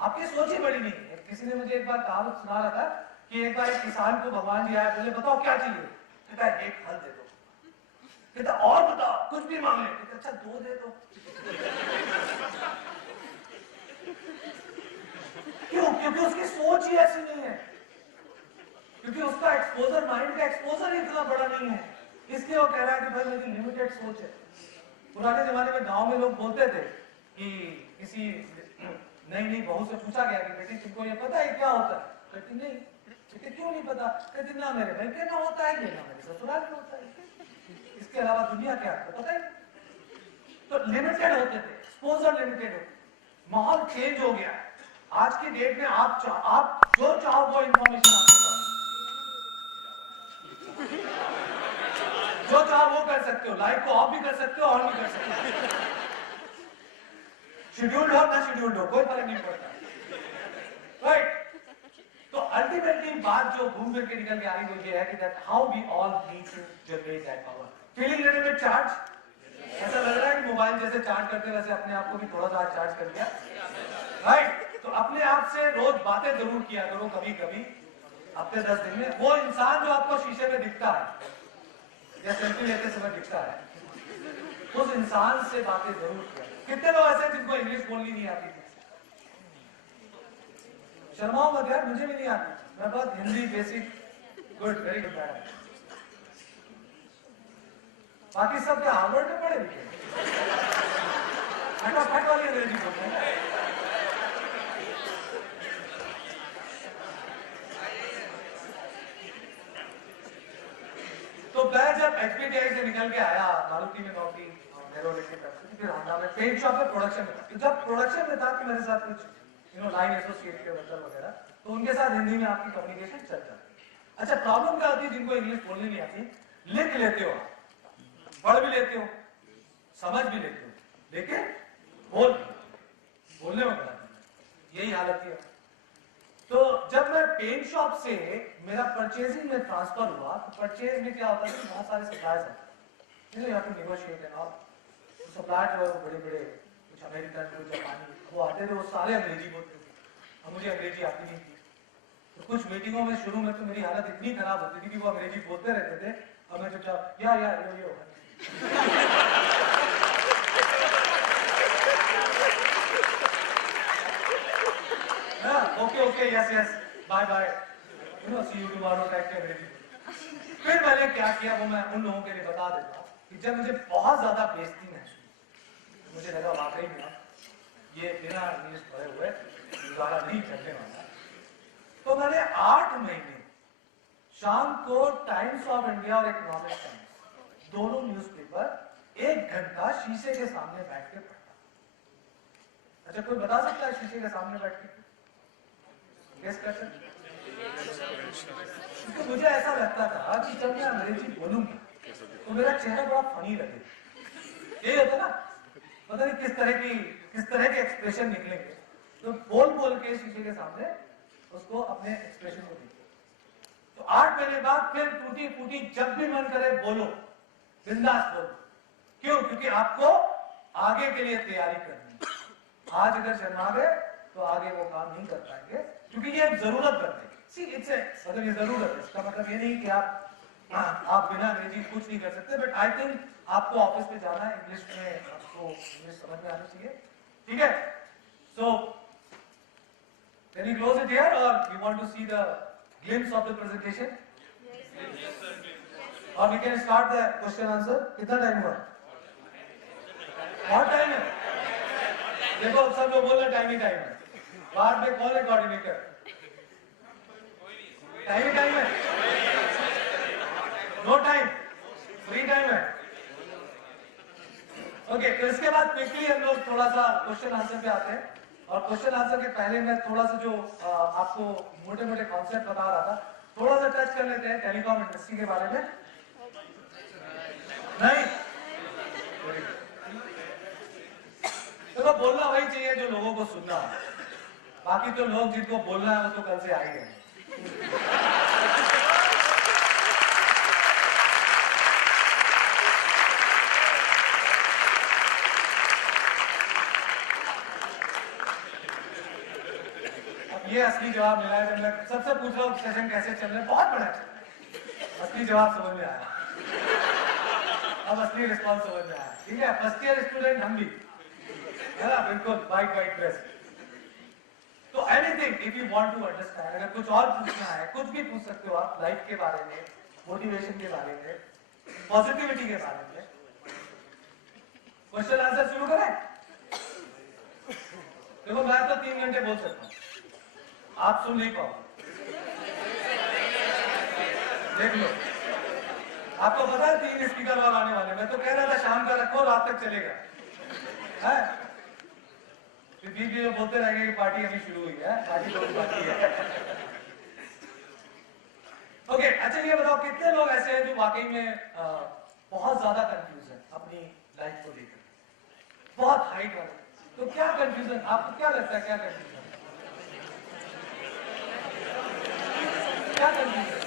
आपकी सोच ही बड़ी नहीं है। किसी ने मुझे एक बार कहावत सुना रहा था कि एक बार एक किसान को भगवान जी आए, बोले बताओ क्या चाहिए? कहता एक फल दे दो। कहता और बताओ, कुछ भी मांग ले। कहता अच्छा 2 दे दो। क्यों? क्योंकि उसकी सोच ही ऐसी नहीं है, क्योंकि उसका एक्सपोजर, माइंड का एक्सपोजर ही इतना बड़ा नहीं है, इसलिए वो कह रहा है कि भाई मेरी लिमिटेड सोच है। पुराने जमाने में गांव में लोग बोलते थे कि किसी नई बहू से पूछा गया कि बेटी तुमको ये पता है क्या होता है? कहती नहीं। कहती क्यों नहीं पता? कहती ना मेरे भाई में होता है, ना मेरे ससुराल में होता है, इसके अलावा दुनिया क्या है पता ही। तो लिमिटेड होते थे, एक्सपोजर लिमिटेड होते, माहौल चेंज हो गया। आज की डेट में आप जो चाहो वो इंफॉर्मेशन आपके पास, जो चाहो वो कर सकते हो, लाइफ को ऑफ भी कर सकते हो, ऑन भी कर सकते हो, शेड्यूल्ड हो ना शेड्यूल्ड हो कोई फर्क नहीं पड़ता, राइट? तो अल्टीमेटली बात जो घूम फिर के निकल के आ रही वो ये है कि that how we all need to generate that power. Feeling little bit charge, ऐसा लग रहा है कि मोबाइल जैसे चार्ज करते वैसे अपने आप को भी थोड़ा सा चार्ज कर दिया, राइट? तो अपने आप से रोज बातें जरूर किया करो, कभी कभी हफ्ते 10 दिन में। वो इंसान जो आपको शीशे में दिखता है या सेल्फी लेते समय दिखता है, उस इंसान से बातें जरूर किया। कितने लोग ऐसे जिनको इंग्लिश बोलनी नहीं आती थी? शर्माओ मत यार, मुझे भी नहीं आती, मैं बहुत Hindi basic good very good madam. बाकी सब क्या हार्वर्ड में पढ़े लिखे? फटाफट वाली अंग्रेजी बोलते हैं। तो मैं जब HPTI से निकल के आया, मारुति में नौकरी, फिर होंडा में, पेंट शॉप में प्रोडक्शन में, तो जब प्रोडक्शन में था कि मेरे साथ कुछ लाइन एसोसिएट के वर्कर वगैरह, तो उनके साथ हिंदी में आपकी कम्युनिकेशन चल जाती। अच्छा, प्रॉब्लम क्या होती है? जिनको इंग्लिश बोलनी नहीं आती, लिख लेते हो, पढ़ भी लेते हो, समझ भी लेते हो, लेकिन बोलने में बड़ा यही हालत है। तो जब मैं पेंट शॉप से मेरा परचेजिंग में ट्रांसफर हुआ, तो परचेज में क्या होता है कि बहुत सारे सप्लायर्स हैं, you have to negotiate and all. Supplier जो बड़े बड़े कुछ अमेरिकन, कुछ जापानी, वो आते थे, वो सारे अंग्रेजी बोलते थे, और मुझे अंग्रेजी आती नहीं थी। तो कुछ मीटिंगों में शुरू में तो मेरी हालत इतनी खराब होती थी कि वो अंग्रेजी बोलते रहते थे और मैं चुपचाप या यो okay okay yes yes bye bye see you tomorrow type के अंग्रेजी। फिर मैंने क्या किया, वो मैं उन लोगों के लिए बता देता हूँ कि जब मुझे बहुत ज्यादा बेइज्जती महसूस, मुझे लगा वाकई में ये बिना इंग्लिश पढ़े हुए गुजारा नहीं करने वाला, तो मैंने 8 महीने शाम को टाइम्स ऑफ इंडिया और इकोनॉमिक टाइम्स दोनों न्यूज़पेपर 1 घंटा शीशे के सामने बैठ के पढ़ा। अच्छा, कोई बता सकता है शीशे के सामने बैठ के गेस कर सकते? तो मुझे ऐसा लगता था कि जब मैं अंग्रेजी बोलूंगा तो मेरा चेहरा बड़ा फनी लगेगा। यही होता ना, पता नहीं किस तरह के एक्सप्रेशन निकलेंगे। तो बोल के शीशे के सामने उसको अपने एक्सप्रेशन को देखिए। तो 8 महीने बाद फिर टूटी फूटी जब भी मन करे बोलो, बिंदास बोलो। क्यों? क्योंकि आपको आगे के लिए तैयारी करनी है। आज अगर शर्मा गए तो आगे वो काम नहीं कर पाएंगे, क्योंकि ये जरूरत बन गई। मतलब ये जरूरत है, इसका मतलब ये नहीं कि आप बिना अंग्रेजी कुछ नहीं कर सकते, बट आई थिंक आपको ऑफिस में जाना है, इंग्लिश में आपको इंग्लिश समझ में आनी चाहिए, ठीक है? सो can you close it here or you want to see the glimpse of the presentation? Yes, sir. Or we can start the question answer. कितना टाइम हुआ? बहुत टाइम है। देखो अब सब लोग बोल रहे टाइम ही टाइम है। बाहर में कौन है कोऑर्डिनेटर? टाइम है, नो टाइम, फ्री टाइम है। ओके, तो इसके बाद क्विकली हम लोग थोड़ा सा क्वेश्चन आंसर पे आते हैं। और क्वेश्चन आंसर के पहले मैं थोड़ा सा जो आपको मोटे मोटे कॉन्सेप्ट बता रहा था, थोड़ा सा टच कर लेते हैं टेलीकॉम इंडस्ट्री के बारे में। नहीं, तो बोलना वही चाहिए जो लोगों को सुनना है। बाकी तो लोग जिनको बोलना है वो तो कल से आ ही गए। अब ये असली जवाब मिला है। जब मैं सबसे पूछ रहा हूँ सेशन कैसे चल रहा है, बहुत बड़ा असली जवाब समझ में आया। अब असली रिस्पॉन्स समझ में आया, ठीक है? फर्स्ट ईयर स्टूडेंट हम भी है ना, बिल्कुल वाइट ड्रेस। तो anything if you want to understand, अगर कुछ और पूछना है, कुछ भी पूछ सकते हो आप, लाइफ के बारे में, मोटिवेशन के बारे में, पॉजिटिविटी के बारे में। क्वेश्चन आंसर शुरू करें? देखो मैं तो 3 घंटे बोल सकता हूं, आप सुन नहीं पाओ। देख लो, आपको पता है 3 स्पीकर और आने वाले। मैं तो कह रहा था शाम का रखो, रात तक चलेगा है? बीच में बोलते रहेंगे कि पार्टी अभी शुरू हुई है, पार्टी तो बाकी है। ओके, अच्छा ये बताओ कितने लोग ऐसे हैं जो वाकई में बहुत ज्यादा कंफ्यूज है अपनी लाइफ को लेकर, बहुत हाइट वाले? तो क्या कंफ्यूजन, आपको क्या लगता है, क्या कंफ्यूजन, क्या कंफ्यूजन?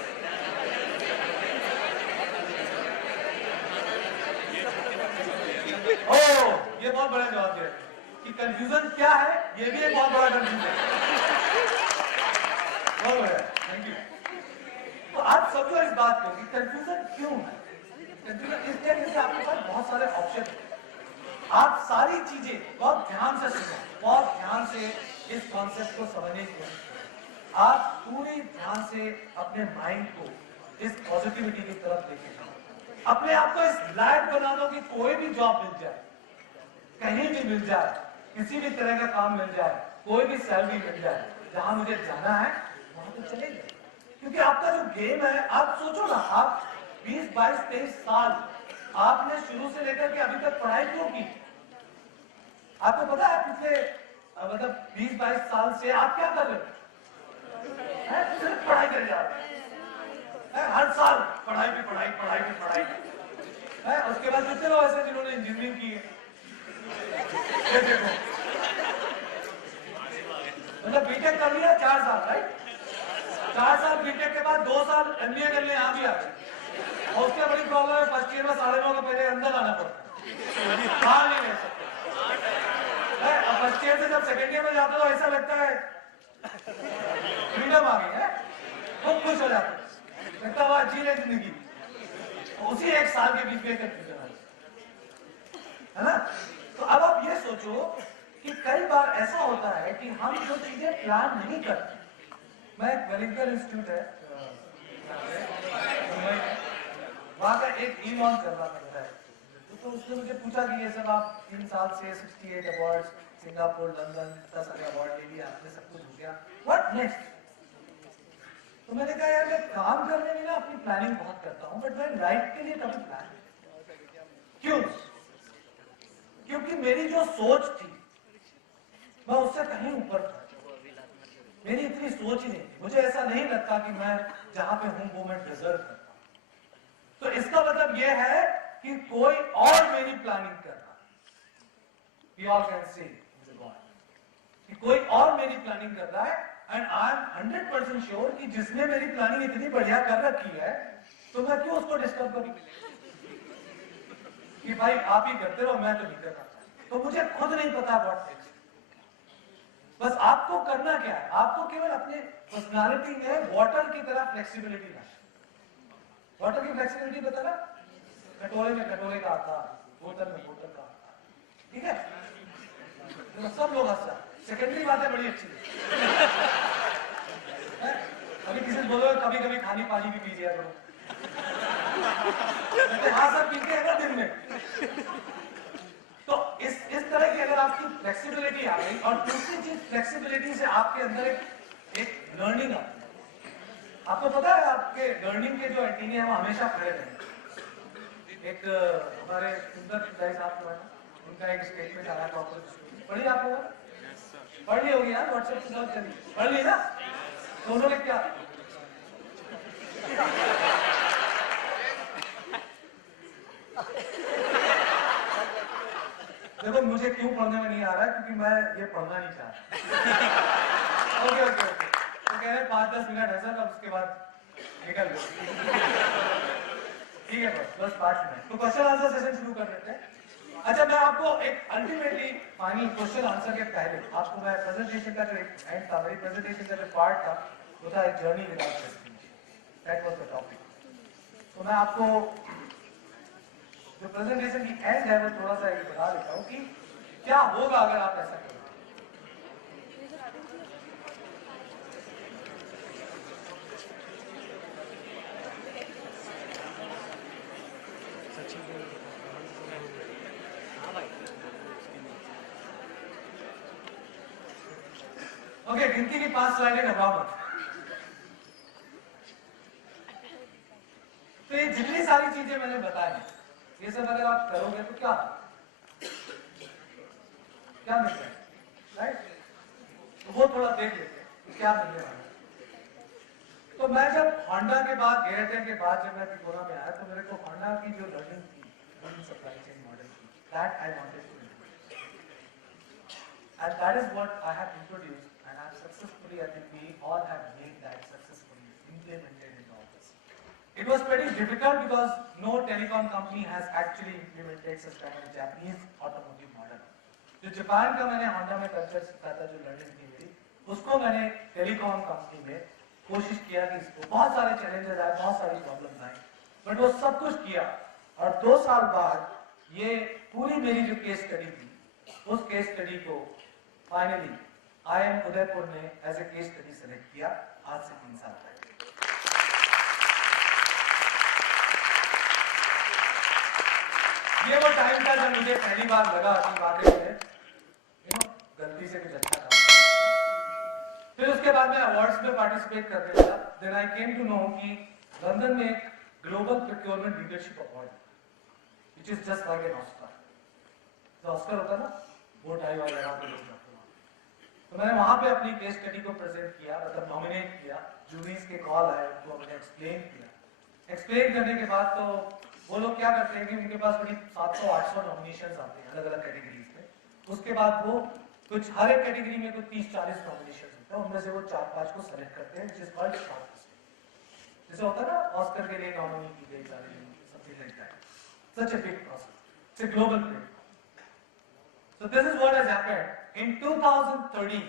ओह, ये बहुत बड़ा जवाब दिया कि कंफ्यूजन क्या है, ये भी एक बहुत बड़ा कंफ्यूजन है। बहुत बड़ा, थैंक यू। तो आप समझो इस बात को कि कंफ्यूजन क्यों है। कंफ्यूजन इसलिए कि आपके पास बहुत सारे ऑप्शन है। आप सारी चीजें बहुत ध्यान से सुनो, बहुत ध्यान से इस कॉन्सेप्ट को समझने की कोशिश करो। आप पूरी ध्यान से अपने माइंड को इस पॉजिटिविटी की तरफ देखें। अपने आप को इस लायक बना दो कि कोई भी जॉब मिल जाए, कहीं भी मिल जाए, किसी भी तरह का काम मिल जाए, कोई भी सैलरी मिल जाए, जहां मुझे जाना है वहां तो चले जाए। क्योंकि आपका जो गेम है, आप सोचो ना, आप 20, 22, 23 साल आपने शुरू से लेकर के अभी तक पढ़ाई क्यों की? आपको पता है पिछले मतलब 20, 22 साल से आप क्या कर रहे हो? सिर्फ पढ़ाई कर जा रहे हैं। हर साल पढ़ाई पे पढ़ाई, पढ़ाई पे पढ़ाई है। उसके बाद कितने लोग ऐसे जिन्होंने इंजीनियरिंग की है? ये देखो, मतलब बीटेक कर लिया 4 साल, राइट? 4 साल बीटेक के बाद 2 साल एमबीए कर लिया, यहाँ भी आ गए। और उसके बड़ी प्रॉब्लम है, फर्स्ट ईयर में 9:30 के पहले अंदर आना पड़ता, बाहर नहीं रह सकते। अब फर्स्ट ईयर से जब सेकेंड ईयर में जाते हो, ऐसा लगता है फ्रीडम आ गई है, खूब खुश हो जाते, लगता है जी रहे जिंदगी। उसी 1 साल के बीच में कंफ्यूजन है ना? तो अब आप ये सोचो कि कई बार ऐसा होता है कि हम जो चीजें प्लान नहीं करते। मैं वेलिंगटन इंस्टीट्यूट है वहां का एक ई-लॉन चल रहा था, तो उसने मुझे पूछा कि ये सब आप 3 साल से 68 अवार्ड्स, सिंगापुर, लंदन, इतना सारे अवार्ड ले लिया आपने, सब कुछ हो गया, व्हाट नेक्स्ट? तो मैंने कहा यार मैं काम करने में ना अपनी प्लानिंग बहुत करता हूँ, बट मैं लाइफ के लिए कभी प्लान क्यों? क्योंकि मेरी जो सोच थी मैं उससे कहीं ऊपर था। मेरी इतनी सोच ही नहीं थी, मुझे ऐसा नहीं लगता कि मैं जहां पे हूं वो मैं डिजर्व करता हूं। तो इसका मतलब यह है कि कोई और मेरी प्लानिंग कर रहा है। We all can see कि कोई और मेरी प्लानिंग कर रहा है, एंड आई एम 100% श्योर कि जिसने मेरी प्लानिंग इतनी बढ़िया कर रखी है, तो मैं क्यों उसको डिस्टर्ब करूं कि भाई आप ही करते रहो, मैं तो नहीं कर रहा। तो मुझे खुद नहीं पता व्हाट नेक्स्ट। बस आपको करना क्या है, आपको केवल अपने पर्सनालिटी में वाटर की तरह फ्लेक्सिबिलिटी लानी। वाटर की फ्लेक्सिबिलिटी पता ना, कटोरे में कटोरे का आता, बोतल में बोतल का आता, ठीक है? तो सब लोग हंस रहे। सेकेंडरी बात है, बड़ी अच्छी है। अभी किसी बोलो कभी कभी खाली पानी भी पीजिए करो, हाँ सब पीते हैं ना दिन में। तो इस तरह की अगर आपकी फ्लेक्सिबिलिटी आ गई, और दूसरी चीज फ्लेक्सिबिलिटी से आपके अंदर एक लर्निंग आती है। आपको पता है आपके लर्निंग के जो एंटीनिया है वो हमेशा खड़े रहेंगे। एक हमारे सुंदर पिल्लाई साहब जो है, उनका एक स्टेटमेंट आया था, पढ़ी आप लोग? पढ़ ली होगी यार, व्हाट्सएप से सब चली, पढ़ ली ना? तो उन्होंने क्या, देखो मुझे क्यों पढ़ने में नहीं आ रहा है, क्योंकि मैं ये पढ़ना नहीं चाहता। ओके ओके ओके, तो कह रहे 5-10 मिनट है सर, अब उसके बाद निकल लो। ठीक है, बस 5 मिनट। तो क्वेश्चन आंसर सेशन शुरू कर देते हैं। अच्छा, मैं आपको एक अल्टीमेटली फाइनल क्वेश्चन आंसर के पहले आपको मैं प्रेजेंटेशन का जो एक एंड था, मेरी प्रेजेंटेशन का जो पार्ट था वो था एक journey without destination, that was the topic. तो मैं आपको जो प्रेजेंटेशन की एंड है वो थोड़ा सा बता देता हूँ कि क्या होगा अगर आप ऐसा करें। ओके, गिनती की 5 स्लाइडें घबराओ मत। तो ये जितनी सारी चीजें मैंने बताई, ये सब अगर आप करोगे तो क्या क्या मिल रहा है, राइट? तो वो थोड़ा देख लेते हैं क्या मिलने वाला है। तो मैं जब होंडा के बाद, एयरटेल के बाद जब मैं तिकोना में आया, तो मेरे को होंडा की जो लर्निंग थी, लर्निंग सप्लाई चेन मॉडल की, that I wanted to introduce, and that is what I have introduced, and I have successfully, I think we all have made that successfully implemented in office. It was pretty difficult because no telecom company has actually implemented such kind of Japanese automotive model. जो Japan का मैंने Honda में culture सीखा था, जो learning थी मेरी, उसको मैंने टेलीकॉम कंपनी में कोशिश किया कि इसको, बहुत सारे चैलेंजेस आए, बहुत सारी प्रॉब्लम्स आई, बट वो सब कुछ किया, और 2 साल बाद ये पूरी मेरी जो केस स्टडी थी, उस केस स्टडी को फाइनली IIM उदयपुर ने as a case study select किया आज से 3 साल पहले। ये वो टाइम था जब मुझे पहली बार लगा कि वाकई में गलती से कुछ अच्छा था। फिर उसके बाद मैं अवार्ड्स में पार्टिसिपेट करने लगा। Then I came to know कि लंदन में एक global procurement leadership award which is just like an Oscar. जो ऑस्कर होता है ना, वो टाई वाला लगा के लोग जाते हैं। तो मैंने वहां पे अपनी केस स्टडी को प्रेजेंट किया, मतलब नॉमिनेट किया। जूरीज के कॉल आए, उनको मैंने एक्सप्लेन किया। एक्सप्लेन करने के बाद तो वो लोग क्या करते हैं कि उनके पास बड़ी 700-800 नॉमिनेशंस आते हैं अलग अलग कैटेगरीज में। उसके बाद वो कुछ हर एक कैटेगरी में कुछ 30-40 नॉमिनेशंस होते हैं, उनमें से वो 4-5 को सेलेक्ट करते हैं, जिस कॉल्ड शॉर्टलिस्ट। जैसे होता है ना ऑस्कर के लिए नॉमिनी की गई सारी something like that. Such a big process, it's a global platform. So this is what has happened. In 2013,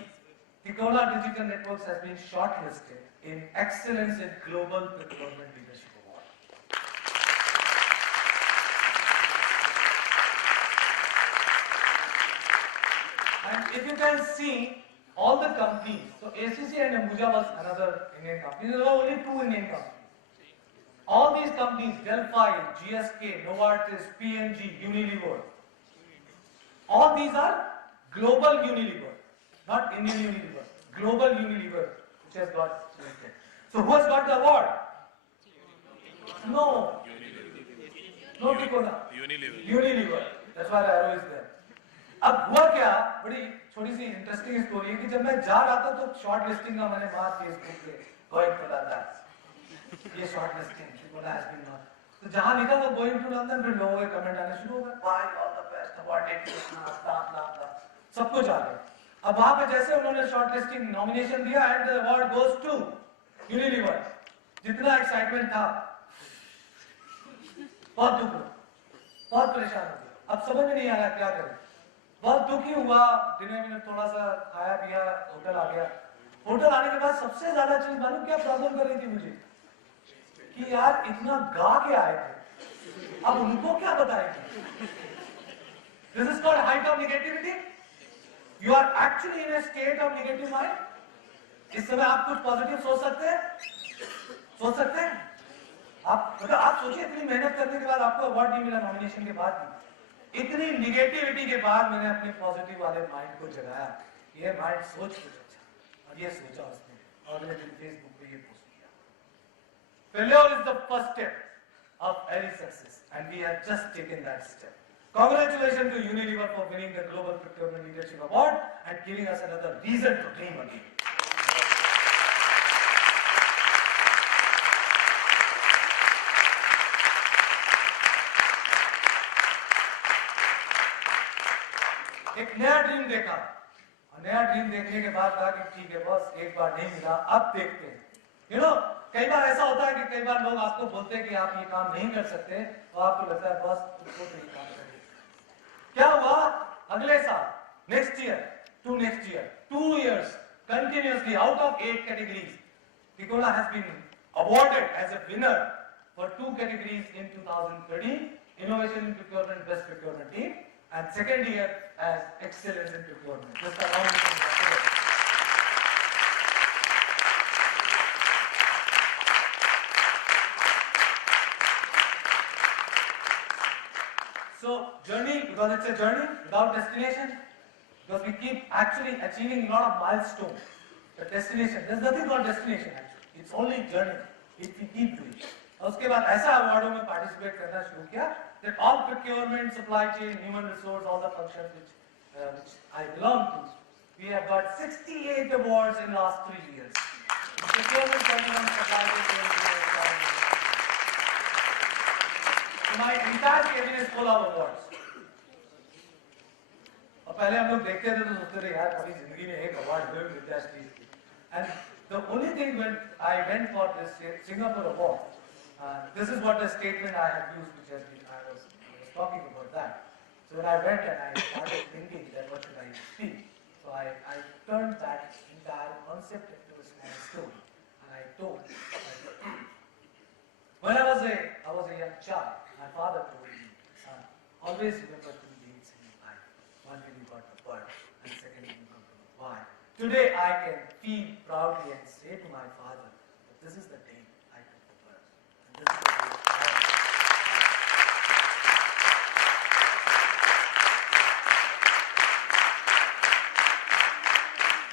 Ticola Digital Networks has been shortlisted in Excellence in Global Procurement Leadership Award. And if you can see all the companies, so ACC and Ambuja was another Indian company. There were only 2 Indian companies. All these companies, Delphi, GSK, Novartis, P&G, Unilever, all these are global Unilever, not Indian Unilever, global Unilever, which has got selected. So who has got the award? No. No Ticola. Unilever. That's why the arrow is there. अब हुआ क्या, बड़ी छोटी सी interesting story है कि जब मैं जा रहा था तो शॉर्ट लिस्टिंग का मैंने बात फेसबुक पे गोइंग टू लंदन, ये short listing Ticola has been not. तो जहां लिखा था गोइंग टू लंदन, फिर लोगों के कमेंट आने शुरू हो गए, भाई ऑल द बेस्ट, अवॉर्डेड, सब कुछ आ गया। अब वहां पे जैसे उन्होंने शॉर्ट लिस्टिंग नॉमिनेशन दिया and the award goes to Unilever, जितना एक्साइटमेंट था, बहुत दुख हुआ, बहुत परेशान हो गया। अब समझ में नहीं आ रहा क्या करें, बहुत दुखी हुआ। दिन में थोड़ा सा खाया पिया, होटल आ गया। होटल आने के बाद सबसे ज्यादा चीज मालूम क्या प्रॉब्लम कर रही थी मुझे, कि यार इतना गा के आए थे, अब उनको क्या बताएंगे। This is called height of negativity. You are actually in a state of negative mind. इस समय आप कुछ पॉजिटिव सोच सकते हैं, सोच सकते हैं आप, मतलब आप सोचिए इतनी मेहनत करने के बाद आपको अवार्ड नहीं मिला, नॉमिनेशन के बाद भी इतनी निगेटिविटी के बाद मैंने अपने पॉजिटिव वाले माइंड को जगाया। ये माइंड सोच कुछ अच्छा, और ये सोचा उसने, और अगले दिन फेसबुक पे ये पोस्ट किया। Failure is the first step of any success, and we have just taken that step. Congratulations to Unilever for winning the Global Procurement Leadership Award and giving us another reason to dream again. एक नया dream देखा, और नया dream देखने के बाद कहा कि ठीक है बॉस, एक बार नहीं मिला, अब देखते हैं। You know, कई बार ऐसा होता है कि कई बार लोग आपको बोलते हैं कि आप ये काम नहीं कर सकते, और आपको लगता है बॉस उसको तो ये काम करें। क्या हुआ, अगले साल, next year, 2 years continuously out of 8 categories, Ticola has been awarded as a winner for 2 categories in 2013, Innovation in Procurement, Best Procurement Team, and second year as Excellence in Procurement. Just a round of applause. So journey, because it's a journey without destination, because we keep actually achieving a lot of milestones. The destination, there's nothing called destination actually. It's only journey if we keep doing. और उसके बाद ऐसा अवार्डों में participate करना शुरू किया that all procurement, supply chain, human resource, all the functions which I belong to, we have got 68 awards in last 3 years. Procurement, supply chain, so my entire cabinet is full of awards. और पहले हम लोग देखते थे तो सोचते थे यार कभी जिंदगी में एक अवार्ड जरूर मिलता है स्टेज पे। And the only thing when I went for this Singapore award, this is what the statement I have used, which has been, I was talking about that. So when I went and I started thinking that what should I speak, so I turned that entire concept into a small story, and I told. when I was a young child, my father told me, son, always remember two dates in your life. One when you got the birth, and second when you got the why. Today I can feel proudly and say to my father that this is the day I took the birth. And this is the day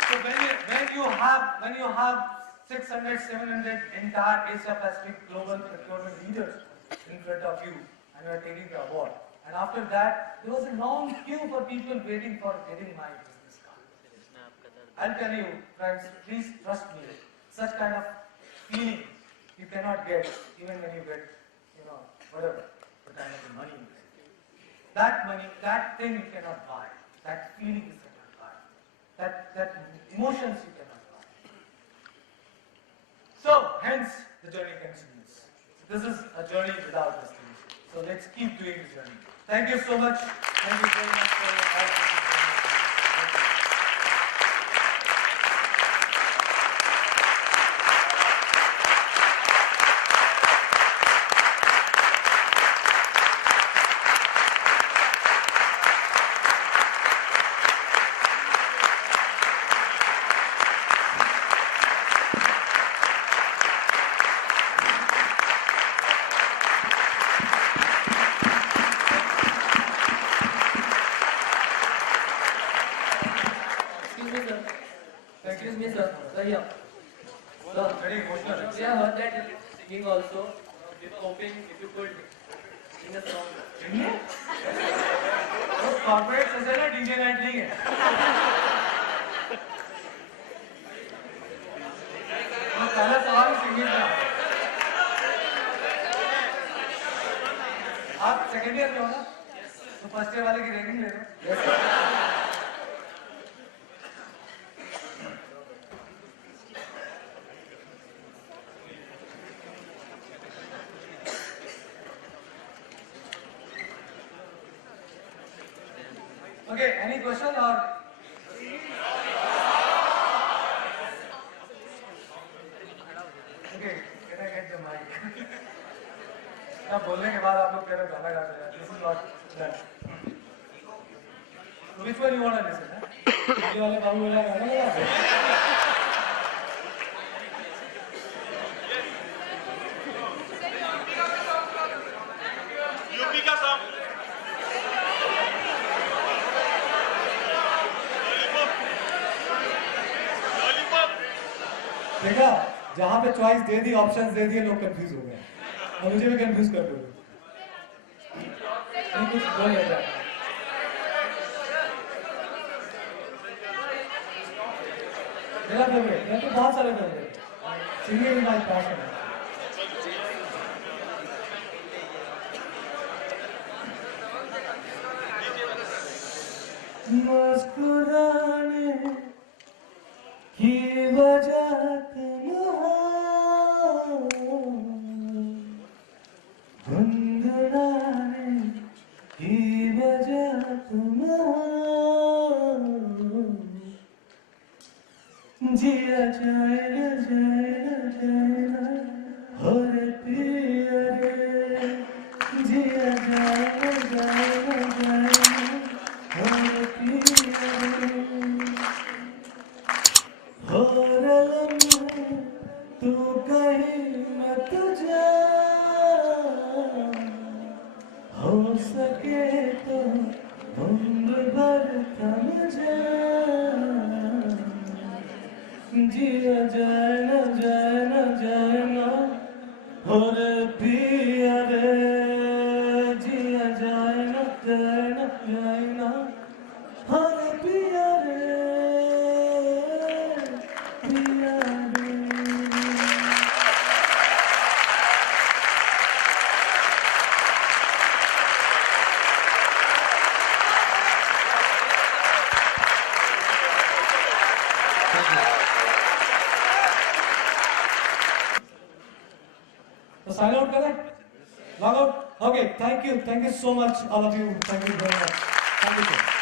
So when you have 600, 700 entire Asia Pacific global procurement leaders in front of you, and you are taking the award, and after that there was a long queue for people waiting for getting my business card. I'll tell you, friends, please trust me. Such kind of feeling you cannot get even when you get, whatever the kind of money you get. That money, that thing you cannot buy. That feeling you cannot buy. That emotions you cannot buy. So, hence, the journey continues. This is a journey without destination. So let's keep doing this journey. Thank you so much. Thank you very much for your time. Excuse me, sir. Sir, yeah. Sir, Very emotional. I heard that you're singing also. We were hoping if you could sing a song. तो corporate से ना DJ night नहीं है। तो पहला सवाल singing का। आप सेकेंड ईयर में हो ना? तो फर्स्ट ईयर वाले की रैंकिंग ले रहे हो? Okay, any question or? Okay, can I get the mic? अब बोलने के बाद आप लोग कह रहे हो गाना गा रहे हैं. This is not done. So which one you want to listen? ये वाले बाबू वाला गाना लगा रहे हैं? यूपी का सॉन्ग देखा जहाँ पे चॉइस दे दी ऑप्शंस दे दिए लोग कंफ्यूज हो गए और मुझे भी कंफ्यूज कर दोगे नहीं कुछ बोल नहीं रहा मेरा फेवरेट मैं तो बहुत सारे favourite singing is my passion मुस्कुराने की वजह तुम हो गुनगुनाने की वजह तुम हो जिया जाए न हो रे पिया रे जिया जाए न हो रे पिया रे हो रे लम्हे तू कहीं मत जा हो सके तो उम्र भर थम जा जिया जाए न हो रे पिया रे जिया जाए न हो रे पिया रे पिया रे तो साइन आउट करें log out okay thank you so much all of you thank you very much thank you